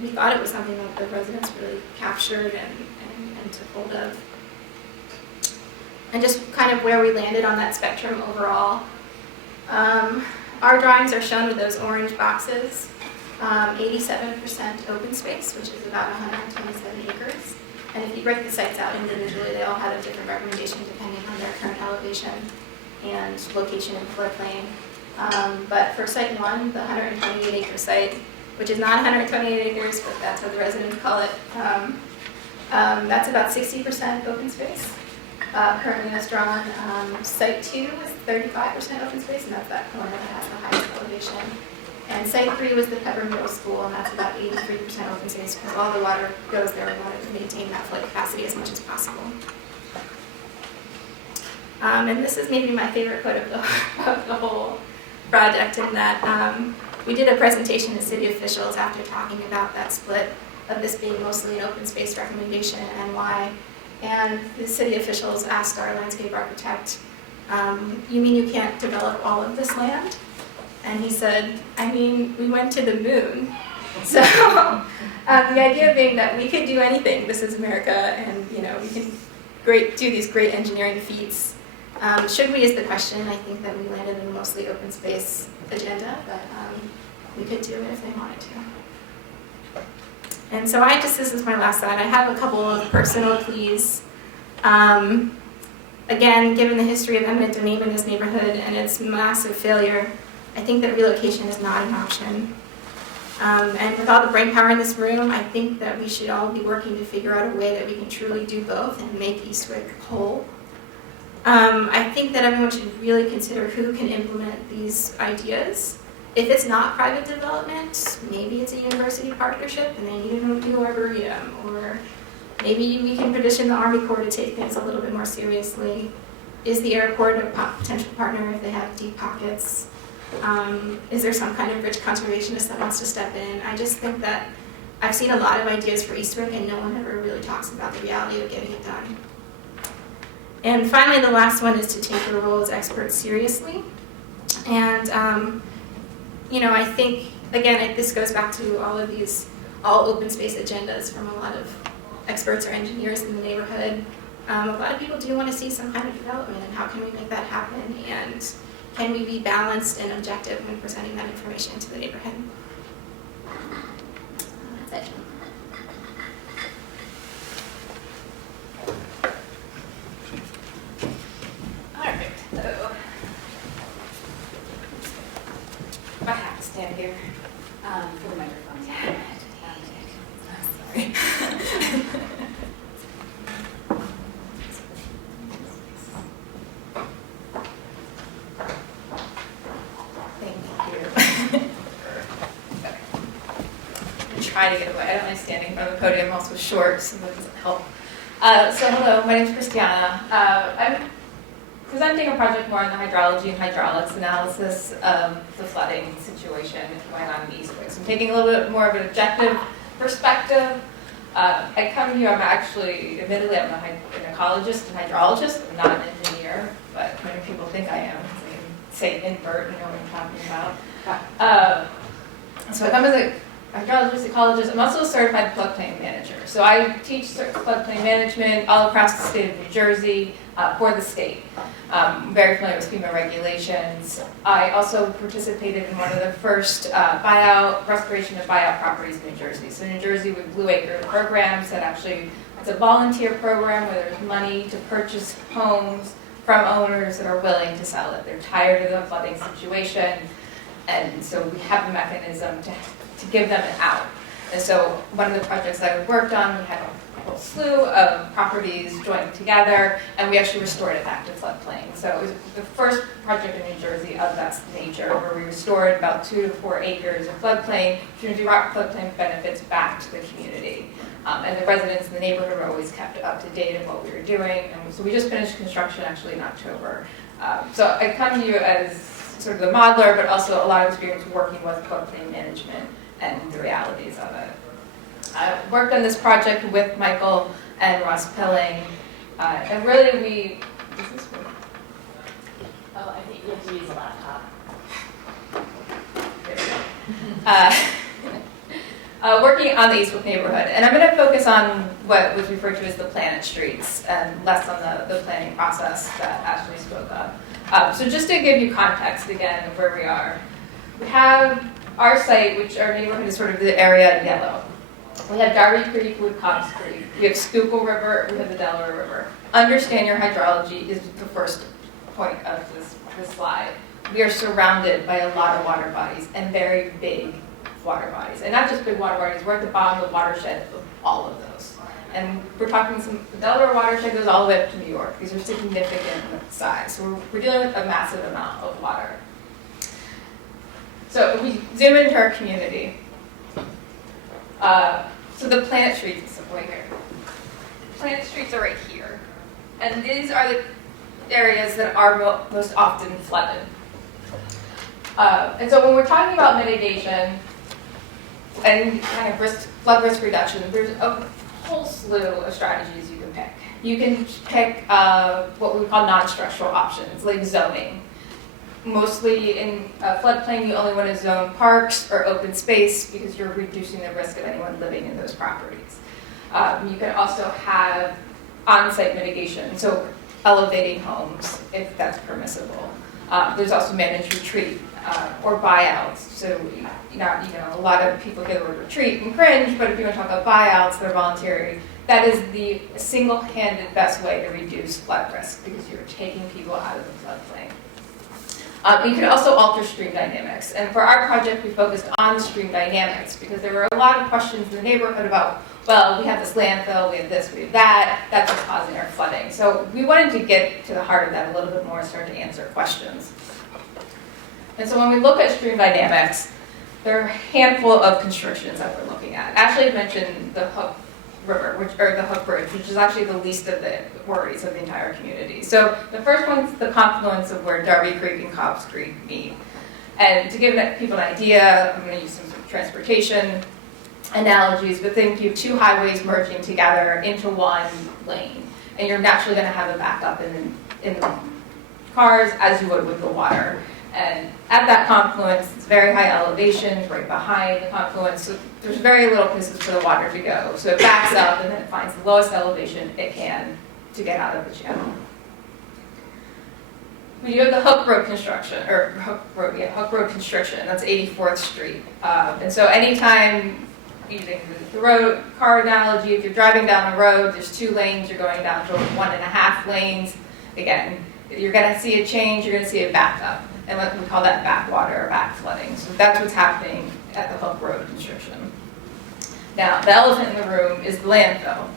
we thought it was something that the residents really captured and took hold of. And just kind of where we landed on that spectrum overall. Our drawings are shown with those orange boxes. 87% open space, which is about 127 acres. And if you break the sites out individually, they all have a different recommendation depending on their current elevation and location in floodplain. But for site 1, the 128-acre site, which is not 128 acres, but that's what the residents call it, that's about 60% open space. Currently as drawn, site 2 was 35% open space, and that's that corner that has the highest elevation. And site 3 was the Pepper Middle School, and that's about 83% open space because all the water goes there. We wanted to maintain that flood capacity as much as possible. And this is maybe my favorite quote of the whole project, in that we did a presentation to city officials after talking about that split of this being mostly an open space recommendation and why. And the city officials asked our landscape architect, you mean you can't develop all of this land? And he said, I mean, we went to the moon. So the idea being that we could do anything. This is America, and we can do these great engineering feats. Should we is the question. I think that we landed in a mostly open space agenda, but we could do it if they wanted to. And so this is my last slide. I have a couple of personal pleas. Again, given the history of eminent domain in this neighborhood and its massive failure, I think that relocation is not an option. And with all the brain power in this room, I think that we should all be working to figure out a way that we can truly do both and make Eastwick whole. I think that everyone should really consider who can implement these ideas. If it's not private development, maybe it's a university partnership and they need a new arboretum, or maybe we can petition the Army Corps to take things a little bit more seriously. Is the airport a potential partner if they have deep pockets? Is there some kind of rich conservationist that wants to step in? I just think that I've seen a lot of ideas for Eastwick and no one ever really talks about the reality of getting it done. And finally, the last one is to take your role as experts seriously. And, I think, again, this goes back to all open space agendas from a lot of experts or engineers in the neighborhood. A lot of people do want to see some kind of development, and how can we make that happen? And can we be balanced and objective when presenting that information to the neighborhood? That's it. All right, so I have to stand here for the microphone. Yeah, I'm sorry. Thank you. I'm try to get away. I don't like standing by the podium. I'm also short, so that doesn't help. So hello, my name is Christiana. I'm presenting a project more on the hydrology and hydraulics analysis of the flooding situation going on in Eastwick. So I'm taking a little bit more of an objective perspective. I come here, admittedly, I'm an ecologist and hydrologist. I'm not an engineer, but many people think I am. They can say invert, you know what I'm talking about. So I come as a hydrologist, ecologist. I'm also a certified floodplain manager. So I teach floodplain management all across the state of New Jersey for the state. I'm very familiar with FEMA regulations. I also participated in one of the first restoration of buyout properties in New Jersey. So New Jersey with Blue Acre programs that actually, it's a volunteer program where there's money to purchase homes from owners that are willing to sell it. They're tired of the flooding situation, and so we have a mechanism to give them an out. And so one of the projects that I worked on, we had a whole slew of properties joined together, and we actually restored it back to floodplain. So it was the first project in New Jersey of that nature, where we restored about 2 to 4 acres of floodplain, Trinity Rock floodplain benefits back to the community. And the residents in the neighborhood were always kept up to date of what we were doing. And so we just finished construction actually in October. So I come to you as sort of the modeler, but also a lot of experience working with floodplain management and the realities of it. I worked on this project with Michael and Ross Pilling, and really does this work? Oh, I think you have to use a laptop. Working on the Eastwick neighborhood, and I'm going to focus on what was referred to as the planet streets and less on the planning process that Ashley spoke of. So just to give you context again of where we are, we have our site, which our neighborhood is sort of the area in yellow. We have Darby Creek, Woodcocks Creek, we have Schuylkill River, we have the Delaware River. Understand your hydrology is the first point of this slide. We are surrounded by a lot of water bodies and very big water bodies. And not just big water bodies, we're at the bottom of the watershed of all of those. And we're talking the Delaware watershed goes all the way up to New York. These are significant in size. So we're dealing with a massive amount of water. So if we zoom into our community, so the planet streets is right here. Planet streets are right here. And these are the areas that are most often flooded. And so when we're talking about mitigation and kind of flood risk reduction, there's a whole slew of strategies you can pick. You can pick what we call non-structural options, like zoning. Mostly in floodplain, you only want to zone parks or open space because you're reducing the risk of anyone living in those properties. You can also have on-site mitigation, so elevating homes if that's permissible. There's also managed retreat or buyouts. So a lot of people get the word retreat and cringe, but if you want to talk about buyouts, they're voluntary. That is the single-handed best way to reduce flood risk because you're taking people out of the floodplain. You can also alter stream dynamics. And for our project, we focused on the stream dynamics because there were a lot of questions in the neighborhood about, well, we have this landfill, we have this, we have that, that's what's causing our flooding. So we wanted to get to the heart of that a little bit more and start to answer questions. And so when we look at stream dynamics, there are a handful of constrictions that we're looking at. Ashley mentioned the Hook River, or the Hook Bridge, which is actually the least of the worries of the entire community. So the first one's the confluence of where Darby Creek and Cobbs Creek meet. And to give people an idea, I'm going to use some transportation analogies, but think you have two highways merging together into one lane. And you're naturally going to have a backup in the cars as you would with the water. And at that confluence, it's very high elevation, right behind the confluence, so there's very little places for the water to go. So it backs up and then it finds the lowest elevation it can to get out of the channel. We do have the Hook Road construction, or Hook Road constriction, that's 84th Street. And so anytime, using the road car analogy, if you're driving down a road, there's 2 lanes, you're going down to 1.5 lanes. Again, you're going to see a change, you're going to see a backup. And we call that backwater or back flooding. So that's what's happening at the Hook Road constriction. Now, the elephant in the room is the landfill.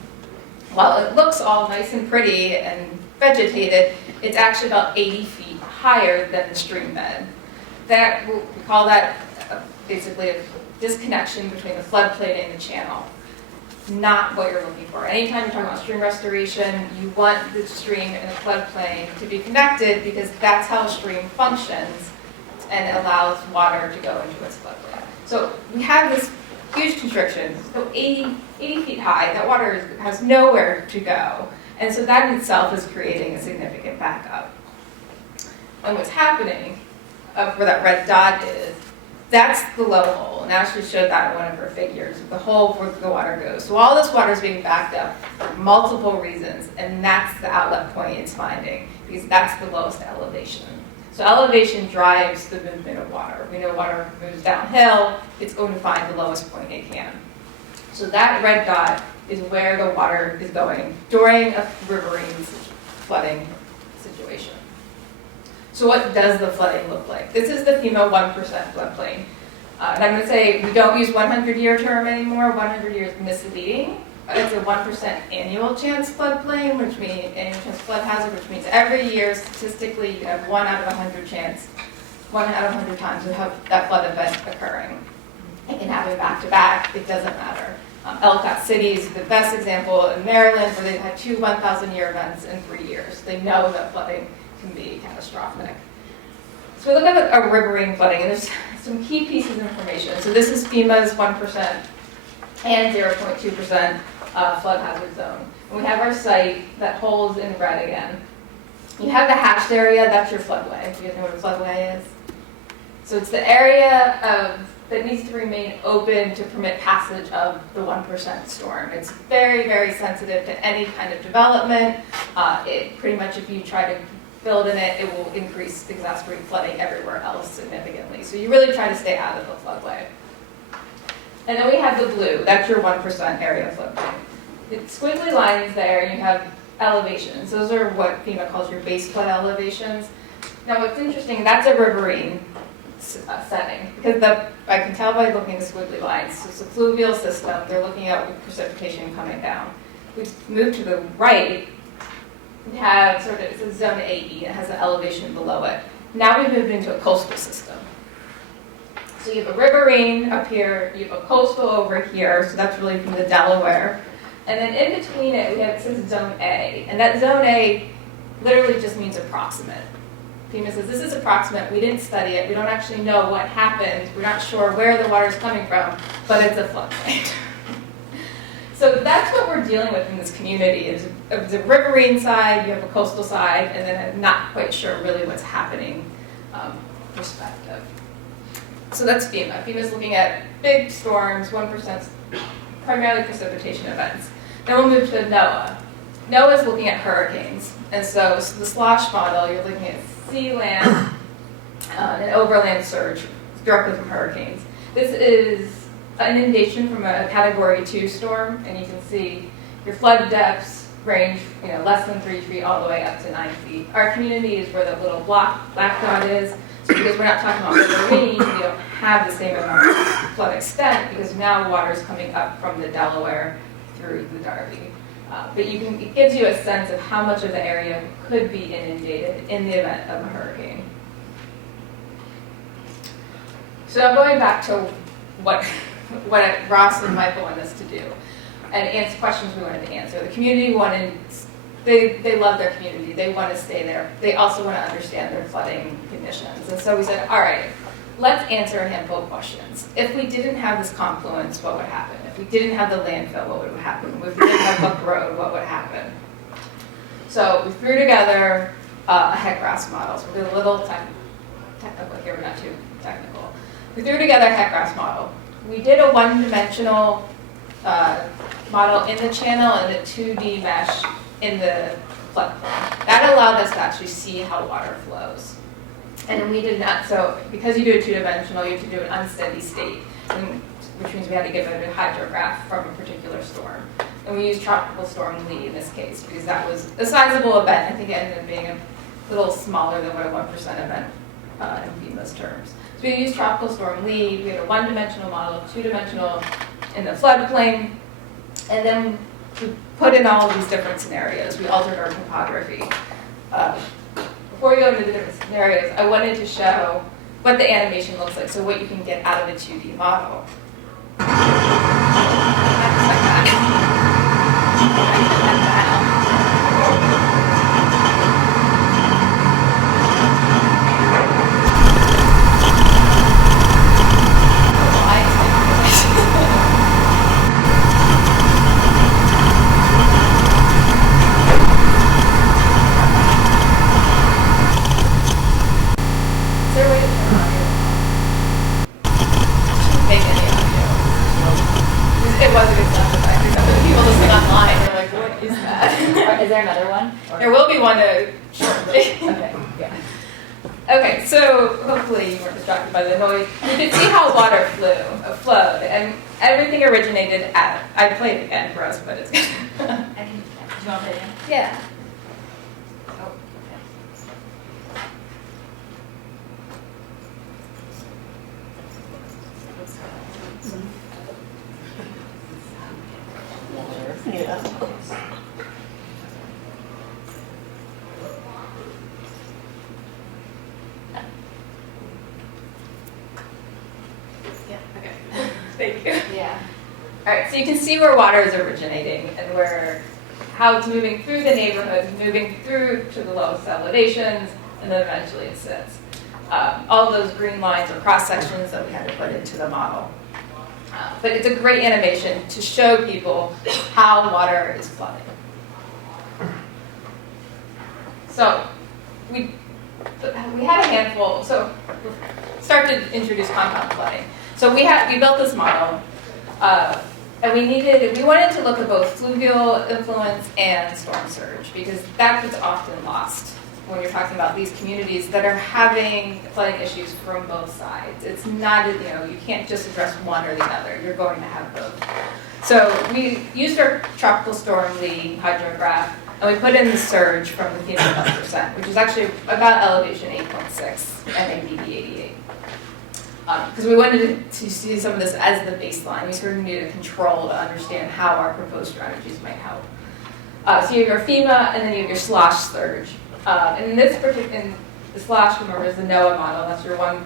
While it looks all nice and pretty and vegetated, it's actually about 80 feet higher than the stream bed. We call that basically a disconnection between the floodplain and the channel. Not what you're looking for. Anytime you're talking about stream restoration, you want the stream and the floodplain to be connected because that's how a stream functions and it allows water to go into its floodplain. So we have this huge constriction, so 80 feet high, that water has nowhere to go. And so that in itself is creating a significant backup. And what's happening, where that red dot is, that's the low hole, and Ashley showed that in one of her figures, the hole where the water goes. So all this water is being backed up for multiple reasons, and that's the outlet point it's finding, because that's the lowest elevation. So elevation drives the movement of water. We know water moves downhill, it's going to find the lowest point it can. So that red dot is where the water is going during a riverine flooding situation. So what does the flooding look like? This is the FEMA 1% floodplain. And I'm going to say we don't use 100-year term anymore. 100 years is misleading. It's a 1% annual chance floodplain, which means annual chance flood hazard, which means every year statistically you have 1 out of 100 chance, 1 out of 100 times you have that flood event occurring. It can happen back to back. It doesn't matter. Ellicott City is the best example in Maryland, where they've had 2 1,000-year events in 3 years. They know that flooding can be catastrophic. So we look at a riverine flooding, and there's some key pieces of information. So this is FEMA's 1% and 0.2% flood hazard zone. And we have our site that holds in red again. You have the hashed area, that's your floodway. Do you guys know what a floodway is? So it's the area that needs to remain open to permit passage of the 1% storm. It's very, very sensitive to any kind of development. It pretty much, if you try to build in it, it will exacerbate flooding everywhere else significantly. So you really try to stay out of the floodway. And then we have the blue, that's your 1% area floodplain. The squiggly lines there, you have elevations. Those are what FEMA calls your base flood elevations. Now what's interesting, that's a riverine setting, because I can tell by looking at the squiggly lines. So it's a fluvial system, they're looking at with precipitation coming down. We move to the right, we have sort of, it's a zone AE, it has an elevation below it. Now we've moved into a coastal system. So you have a riverine up here, you have a coastal over here, so that's really from the Delaware. And then in between it, it says zone A, and that zone A literally just means approximate. FEMA says this is approximate, we didn't study it, we don't actually know what happened, we're not sure where the water's coming from, but it's a floodplain. So that's what we're dealing with in this community, is a riverine side, you have a coastal side, and then I'm not quite sure really what's happening perspective. So that's FEMA. FEMA's looking at big storms, 1%, primarily precipitation events. Then we'll move to NOAA. NOAA's looking at hurricanes. And so the SLOSH model, you're looking at sea, land, and overland surge directly from hurricanes. This is an inundation from a Category 2 storm, and you can see your flood depths range, less than 3 feet all the way up to 9 feet. Our community is where the little black dot is. So because we're not talking about river range, we don't have the same amount of flood extent because now water is coming up from the Delaware through the Darby. But it gives you a sense of how much of the area could be inundated in the event of a hurricane. So I'm going back to what Ross and Michael wanted us to do and answer questions we wanted to answer. The community they love their community. They want to stay there. They also want to understand their flooding conditions. And so we said, all right, let's answer a handful of questions. If we didn't have this confluence, what would happen? If we didn't have the landfill, what would happen? If we didn't have Buck Road, what would happen? So we threw together a Heckgrass model. So we're a little technical here, but not too technical. We threw together a Heckgrass model. We did a one-dimensional model in the channel and a 2D mesh in the floodplain. That allowed us to actually see how water flows. And we did not, so because you do a two-dimensional, you have to do an unsteady state, which means we had to give it a hydrograph from a particular storm. And we used Tropical Storm Lee in this case, because that was a sizable event. I think it ended up being a little smaller than what a 1% event in FEMA's terms. So we used Tropical Storm Lee, we had a one-dimensional model, two-dimensional in the floodplain, and then we put in all of these different scenarios. We altered our topography. Before we go into the different scenarios, I wanted to show what the animation looks like, so what you can get out of a 2D model. Is there another one? Or- There will be one shortly. Okay, yeah. Okay, so hopefully you weren't distracted by the noise. You can see how water flowed, and everything originated at, I played again for us, but it's good. I can, do you want to put it in? Yeah. Oh, Yeah, okay. Thank you. Yeah. All right, so you can see where water is originating and how it's moving through the neighborhood, moving through to the lowest elevations, and then eventually it sits. All those green lines are cross sections that we had to put into the model. But it's a great animation to show people how water is flooding. So we had a handful. So we'll start to introduce compound flooding. So we built this model. And we wanted to look at both fluvial influence and storm surge, because that was often lost when you're talking about these communities that are having flooding issues from both sides. It's not, you can't just address one or the other. You're going to have both. So we used our Tropical Storm Lee hydrograph, and we put in the surge from the FEMA +%, which is actually about elevation 8.6 and ABD 88. Because we wanted to see some of this as the baseline. We sort of needed a control to understand how our proposed strategies might help. So you have your FEMA, and then you have your slosh surge. In the slosh, remember, is the NOAA model. That's your one.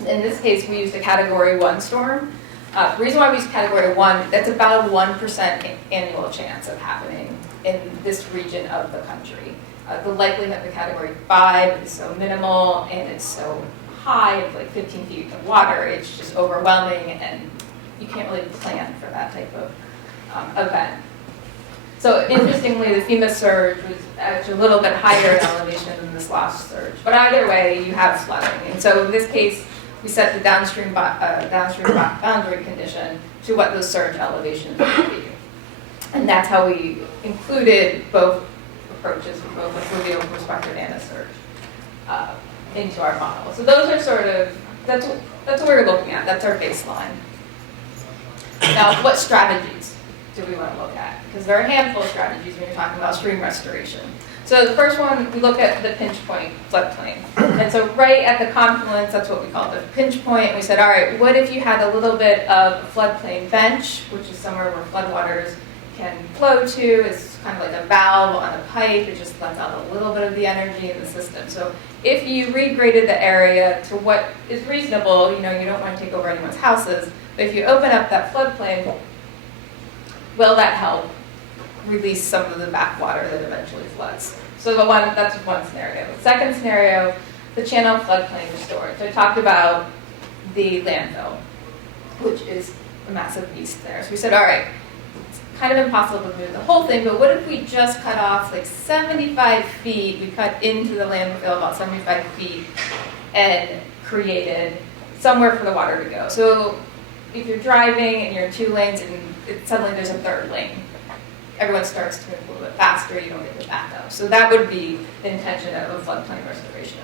In this case, we used a Category 1 storm. The reason why we used Category 1, that's about a 1% annual chance of happening in this region of the country. The likelihood of the Category 5 is so minimal, and it's so high, of like 15 feet of water. It's just overwhelming, and you can't really plan for that type of event. So interestingly, the FEMA surge was actually a little bit higher in elevation than the slosh surge. But either way, you have flooding. And so in this case, we set the downstream boundary condition to what those surge elevations would be. And that's how we included both approaches, from both a fluvial perspective and a surge, into our model. So those are sort of, that's what we're looking at. That's our baseline. Now, what strategies do we want to look at? Because there are a handful of strategies when you're talking about stream restoration. So the first one, we look at the pinch point floodplain. And so right at the confluence, that's what we call the pinch point. We said, all right, what if you had a little bit of a floodplain bench, which is somewhere where floodwaters can flow to. It's kind of like a valve on a pipe. It just lets out a little bit of the energy in the system. So if you regraded the area to what is reasonable, you don't want to take over anyone's houses, but if you open up that floodplain, will that help release some of the backwater that eventually floods? So that's one scenario. The second scenario, the channel floodplain restored. So I talked about the landfill, which is a massive beast there. So we said, all right, it's kind of impossible to move the whole thing, but what if we just cut off like 75 feet, we cut into the landfill about 75 feet and created somewhere for the water to go. So if you're driving and you're in 2 lanes and suddenly there's a 3rd lane, everyone starts to move a little bit faster, you don't get to back up. So that would be the intention of a floodplain restoration.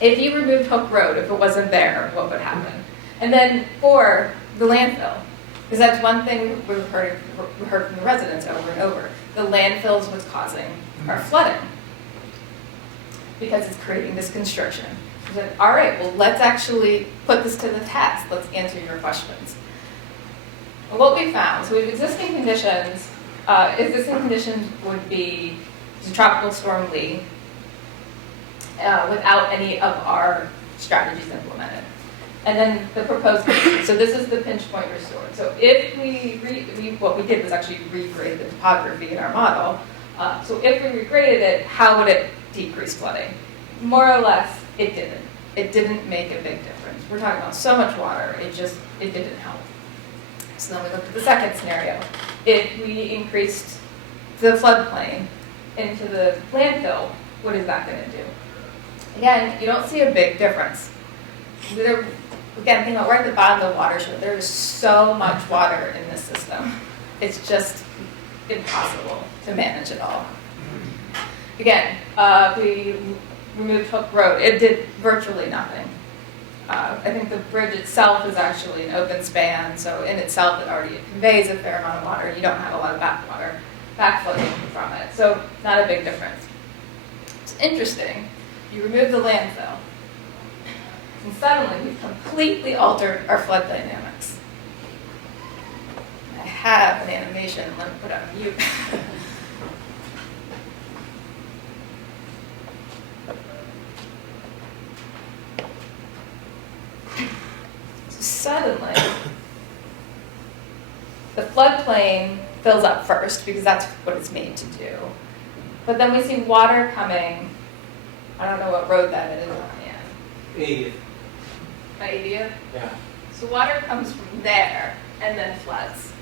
If you removed Hook Road, if it wasn't there, what would happen? And then for the landfill, because that's one thing we've heard from the residents over and over. The landfill is what's causing our flooding because it's creating this constriction. We said, all right, well, let's actually put this to the test. Let's answer your questions. And what we found, so we have existing conditions. Existing conditions would be the Tropical Storm Lee without any of our strategies implemented. And then the proposed conditions. So this is the pinch point restored. So if what we did was actually regrade the topography in our model. So if we regraded it, how would it decrease flooding? More or less, it didn't. It didn't make a big difference. We're talking about so much water, it didn't help. So then we looked at the second scenario. If we increased the floodplain into the landfill, what is that going to do? Again, you don't see a big difference. Again, think about we're at the bottom of the watershed. There is so much water in this system. It's just impossible to manage it all. Again, we removed Hook Road. It did virtually nothing. I think the bridge itself is actually an open span, so in itself it already conveys a fair amount of water. You don't have a lot of backflowing from it, so not a big difference. It's interesting. You remove the landfill, and suddenly we've completely altered our flood dynamics. I have an animation. Let me put it on mute. Suddenly, the floodplain fills up first because that's what it's made to do. But then we see water coming. I don't know what road that is on. 80th. 80th? Yeah. So water comes from there and then floods.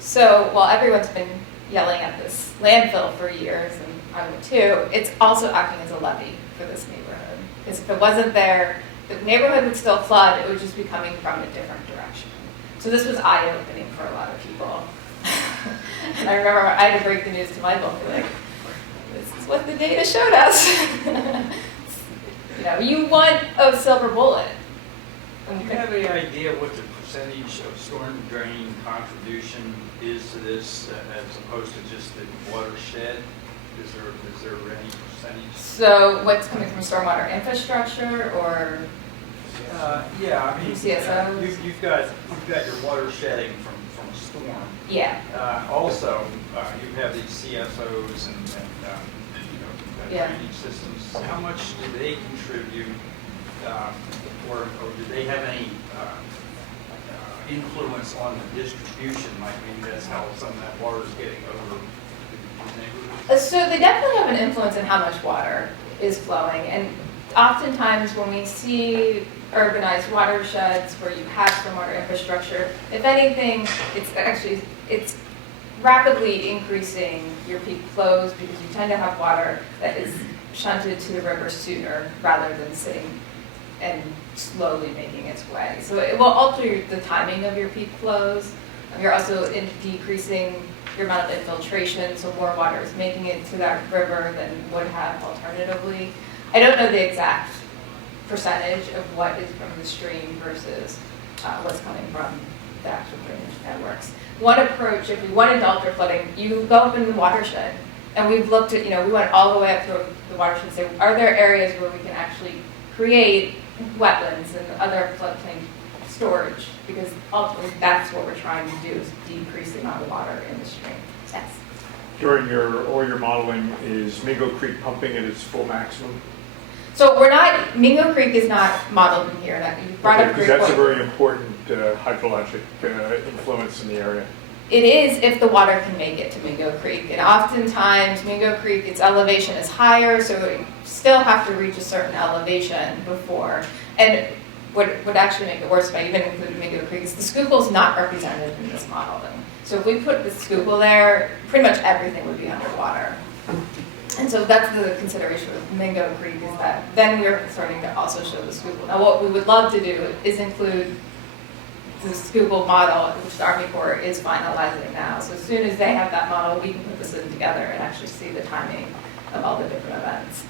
So while everyone's been yelling at this landfill for years, and I would too, it's also acting as a levee for this neighborhood. Because if it wasn't there, the neighborhood would still flood, it would just be coming from a different direction. So this was eye-opening for a lot of people. And I remember I had to break the news to Michael, like, this is what the data showed us. You want a silver bullet. Do you have any idea what the percentage of storm drain contribution is to this as opposed to just the watershed? Is there any percentage? So what's coming from stormwater infrastructure or? Yeah, I mean, CSOs? you've got your water shedding from a storm. Yeah. Also, you have these CSOs and Yeah. drainage systems. How much do they contribute, or do they have any influence on the distribution? Like maybe that's how some of that water is getting over the neighborhoods? So they definitely have an influence in how much water is flowing. And oftentimes when we see urbanized watersheds where you have stormwater infrastructure, if anything, it's rapidly increasing your peak flows because you tend to have water that is shunted to the river sooner rather than sitting and slowly making its way. So it will alter the timing of your peak flows. You're also decreasing your amount of infiltration, so more water is making it to that river than would have alternatively. I don't know the exact percentage of what is from the stream versus what's coming from the actual drainage networks. One approach, if we wanted to alter flooding, you go up in the watershed And we've looked at, we went all the way up through the watershed and say, are there areas where we can actually create wetlands and other floodplain storage? Because ultimately, that's what we're trying to do, is decrease the amount of water in the stream. Yes. During your modeling, is Mingo Creek pumping at its full maximum? So Mingo Creek is not modeled in here. That you brought up a Because great that's a point. very important hydrologic influence in the area. It is if the water can make it to Mingo Creek. And oftentimes, Mingo Creek, its elevation is higher, so you still have to reach a certain elevation before. And what would actually make it worse if I even included Mingo Creek is the Schuylkill is not represented in this modeling. So if we put the Schuylkill there, pretty much everything would be underwater. And so that's the consideration with Mingo Creek, is that then we're starting to also show the Schuylkill. Now what we would love to do is include the Schuylkill model, which the Army Corps is finalizing now. So as soon as they have that model, we can put this in together and actually see the timing of all the different events.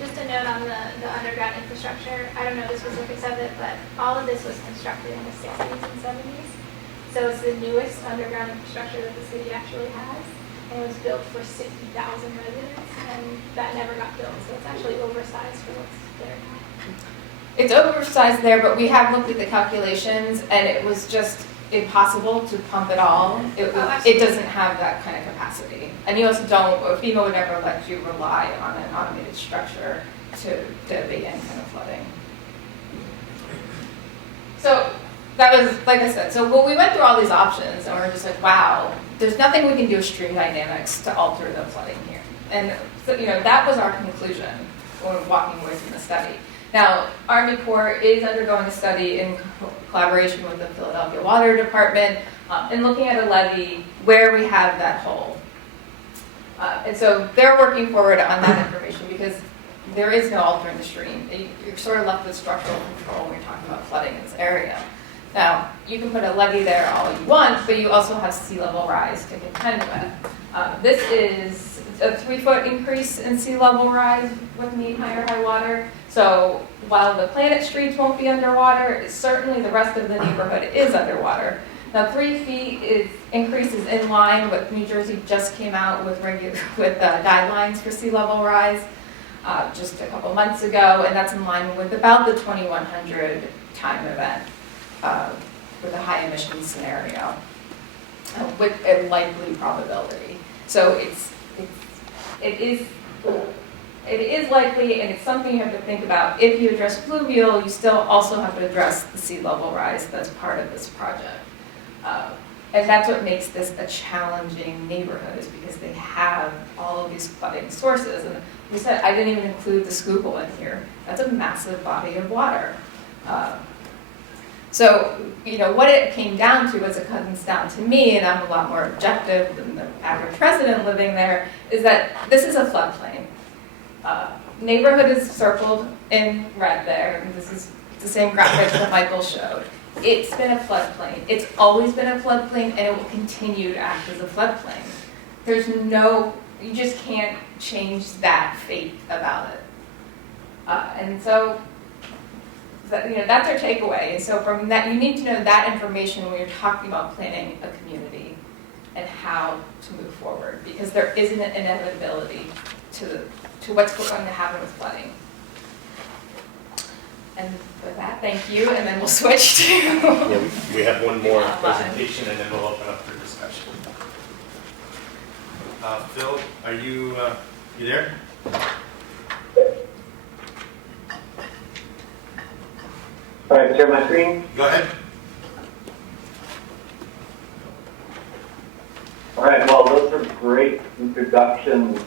Just a note on the underground infrastructure. I don't know the specifics of it, but all of this was constructed in the 60s and 70s. So it's the newest underground infrastructure that the city actually has. And it was built for 60,000 residents, and that never got built. So it's actually oversized for what's there now. It's oversized there, but we have looked at the calculations, and it was just impossible to pump it all. It doesn't have that kind of capacity. And you also don't, FEMA would never let you rely on an automated structure to begin kind of flooding. So that was, like I said, so when we went through all these options, and we were just like, wow, there's nothing we can do with stream dynamics to alter the flooding here. And so, that was our conclusion when walking away from the study. Now, Army Corps is undergoing a study in collaboration with the Philadelphia Water Department and looking at a levee where we have that hole. And so they're working forward on that information because there is no altering the stream. You're sort of left with structural control when you're talking about flooding in this area. Now, you can put a levee there all you want, but you also have sea level rise to contend with. This is a 3-foot increase in sea level rise with mean high or high water. So while the Planet streets won't be underwater, certainly the rest of the neighborhood is underwater. Now 3 feet increases in line with New Jersey just came out with guidelines for sea level rise just a couple months ago, and that's in line with about the 2100 time event with a high emission scenario with a likely probability. So it is likely, and it's something you have to think about. If you address fluvial, you still also have to address the sea level rise that's part of this project. And that's what makes this a challenging neighborhood, is because they have all of these flooding sources. And we said, I didn't even include the Schuylkill in here. That's a massive body of water. So, what it came down to, as it comes down to me, and I'm a lot more objective than the average resident living there, is that this is a floodplain. Neighborhood is circled in red there, and this is the same graphic that Michael showed. It's been a floodplain. It's always been a floodplain, and it will continue to act as a floodplain. You just can't change that fate about it. And so, that's our takeaway. And so from that, you need to know that information when you're talking about planning a community and how to move forward, because there is an inevitability to what's going to happen with flooding. And with that, thank you, and then we'll switch to... Yeah, we have one more presentation, and then we'll open up for discussion. Phil, are you there? All right, share my screen. Go ahead. All right, well, those are great introductions.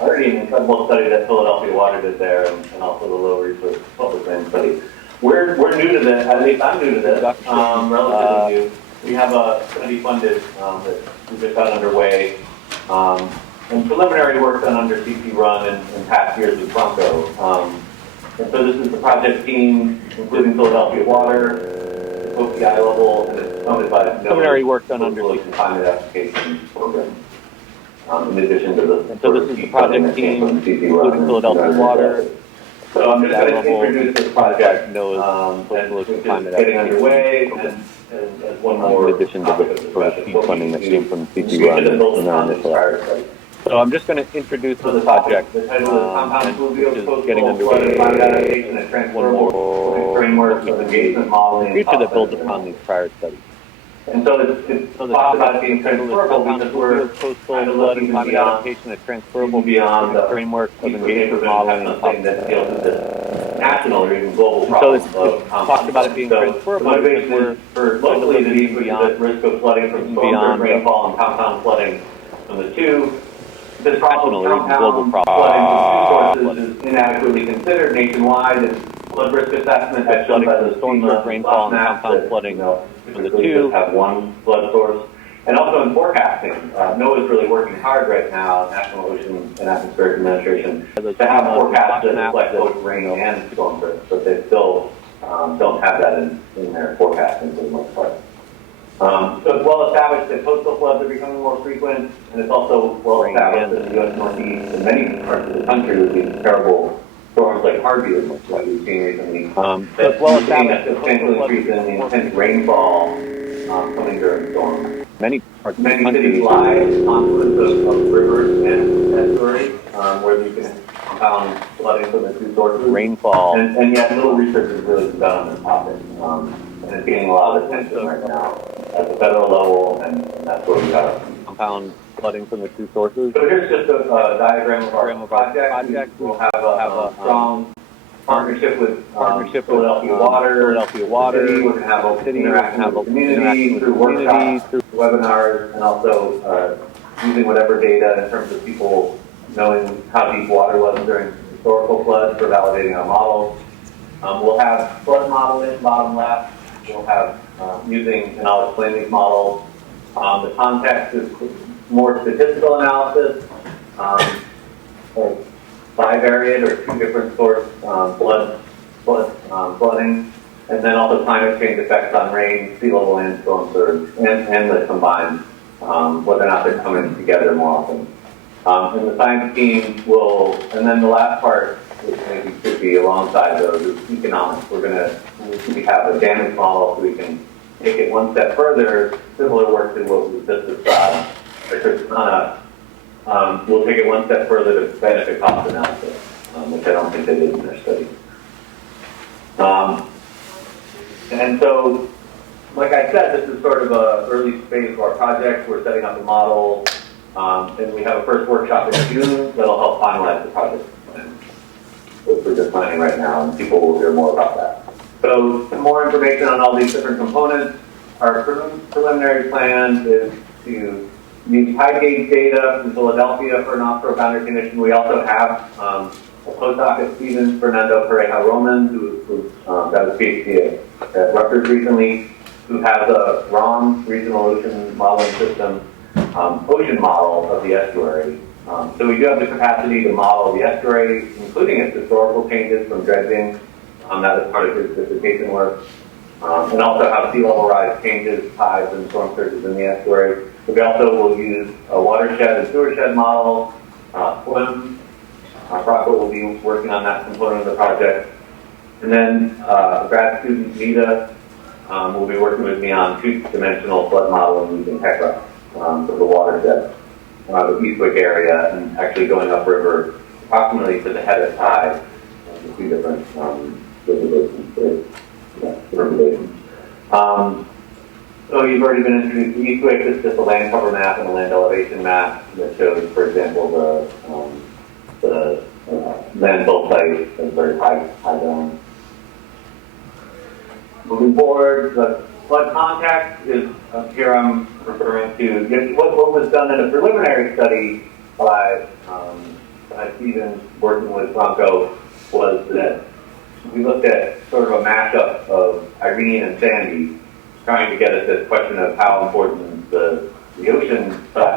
Already an incredible study that Philadelphia Water did there, and also the low resource public land study. We're new to this, at least I'm new to this, relatively new. We have a study funded that we just got underway, and preliminary work done under CC Run and past years with Bronco. And so this is the project team, including Philadelphia Water, both the eye level, and it's funded by the preliminary work done under the climate application program. In addition to the this is the project team, including Philadelphia Water. So I'm just going to introduce this project, and it's getting underway, and as one more. In addition to the sort of seed funding that came from CC1 and in our initial effort. So I'm just going to introduce So the the topic, project, the title is Compound and Fluvial which is Coastal getting Flood underway. Climate Adaptation and Transferable Framework of Engagement Modeling. The future that builds upon these prior studies. And so it's So the talked about being title is transferable Compound because we're Fluvial Coastal kind of Flood looking and Climate beyond, Adaptation, a transferable beyond the framework of we engagement could modeling have and something that deals with this national or even global so problem it's of talked about it being so transferable the because motivation we're for trying to locally look the need beyond- at risk of flooding from storm beyond rainfall and compound flooding from the two. This problem national or of even global compound flooding from two flooding. sources is inadequately considered nationwide, and flood risk assessment has shown Flooding by from the storm FEMA surge rainfall and maps compound that, flooding you know, from the typically two. just have one flood source. And also in forecasting, NOAA is really working hard right now, National Ocean and Atmospheric Administration, to have forecasts that reflect both rain and storm surge, but they still don't have that in their forecasting for the most part. So it's well established that coastal floods are becoming more frequent, and it's also well established that the U.S. Northeast and many parts of the country with these terrible storms like Harvey, like we've seen recently, So that it's well we've seen a established that substantial coastal floods increase in the intense rainfall coming during storms. Many parts of the Many country. cities lie at the confluence of rivers and estuaries, where you can compound flooding from the two sources. Rainfall. And yet little research has really been done on this topic, and it's getting a lot of attention right now at the federal level, and that's where we are. Compound flooding from the two sources. So here's just a diagram of our project. We'll have a strong partnership with Philadelphia Water. City. We're going to have open interaction with the community through workshops, through webinars, and also using whatever data in terms of people knowing how deep water was during historical floods for validating our models. We'll have flood modeling, bottom left. We'll have using, and I'll explain these models. The context is more statistical analysis, or bivariate or two different source flooding, and then also climate change effects on rain, sea level, and storm surge, and the combined, whether or not they're coming together more often. And the science team will, and then the last part, which maybe should be alongside those, is economics. We have a damage model so we can take it one step further, similar work to what we just described. We'll take it one step further to benefit cost analysis, which I don't think they did in their study. And so, like I said, this is sort of an early phase of our project. We're setting up a model, and we have a first workshop in June that'll help finalize the project plan, which we're just planning right now, and people will hear more about that. So, some more information on all these different components. Our preliminary plan is to use tide gauge data from Philadelphia for an offshore boundary condition. We also have a postdoc at Stevens, Fernando Pareja Roman, who got his PhD at Rutgers recently, who has a ROM, Regional Ocean Modeling System, ocean model of the estuary. So we do have the capacity to model the estuary, including its historical changes from dredging. That is part of his dissertation work. And also how sea level rise changes, tides, and storm surges in the estuary. We also will use a watershed and sewershed model. SWIM, Rocco will be working on that component of the project. And then grad student Vita will be working with me on two-dimensional flood modeling using HECRA for the watershed, the Eastwick area, and actually going upriver approximately to the head of tide, the two different river basins. So you've already been introduced to Eastwick. This is just a land cover map and a land elevation map that shows, for example, the landfill site is very high down. Moving forward, the flood context is here. I'm referring to what was done in a preliminary study by Stevens working with Bronco was that we looked at sort of a mashup of Irene and Sandy, trying to get at this question of how important the ocean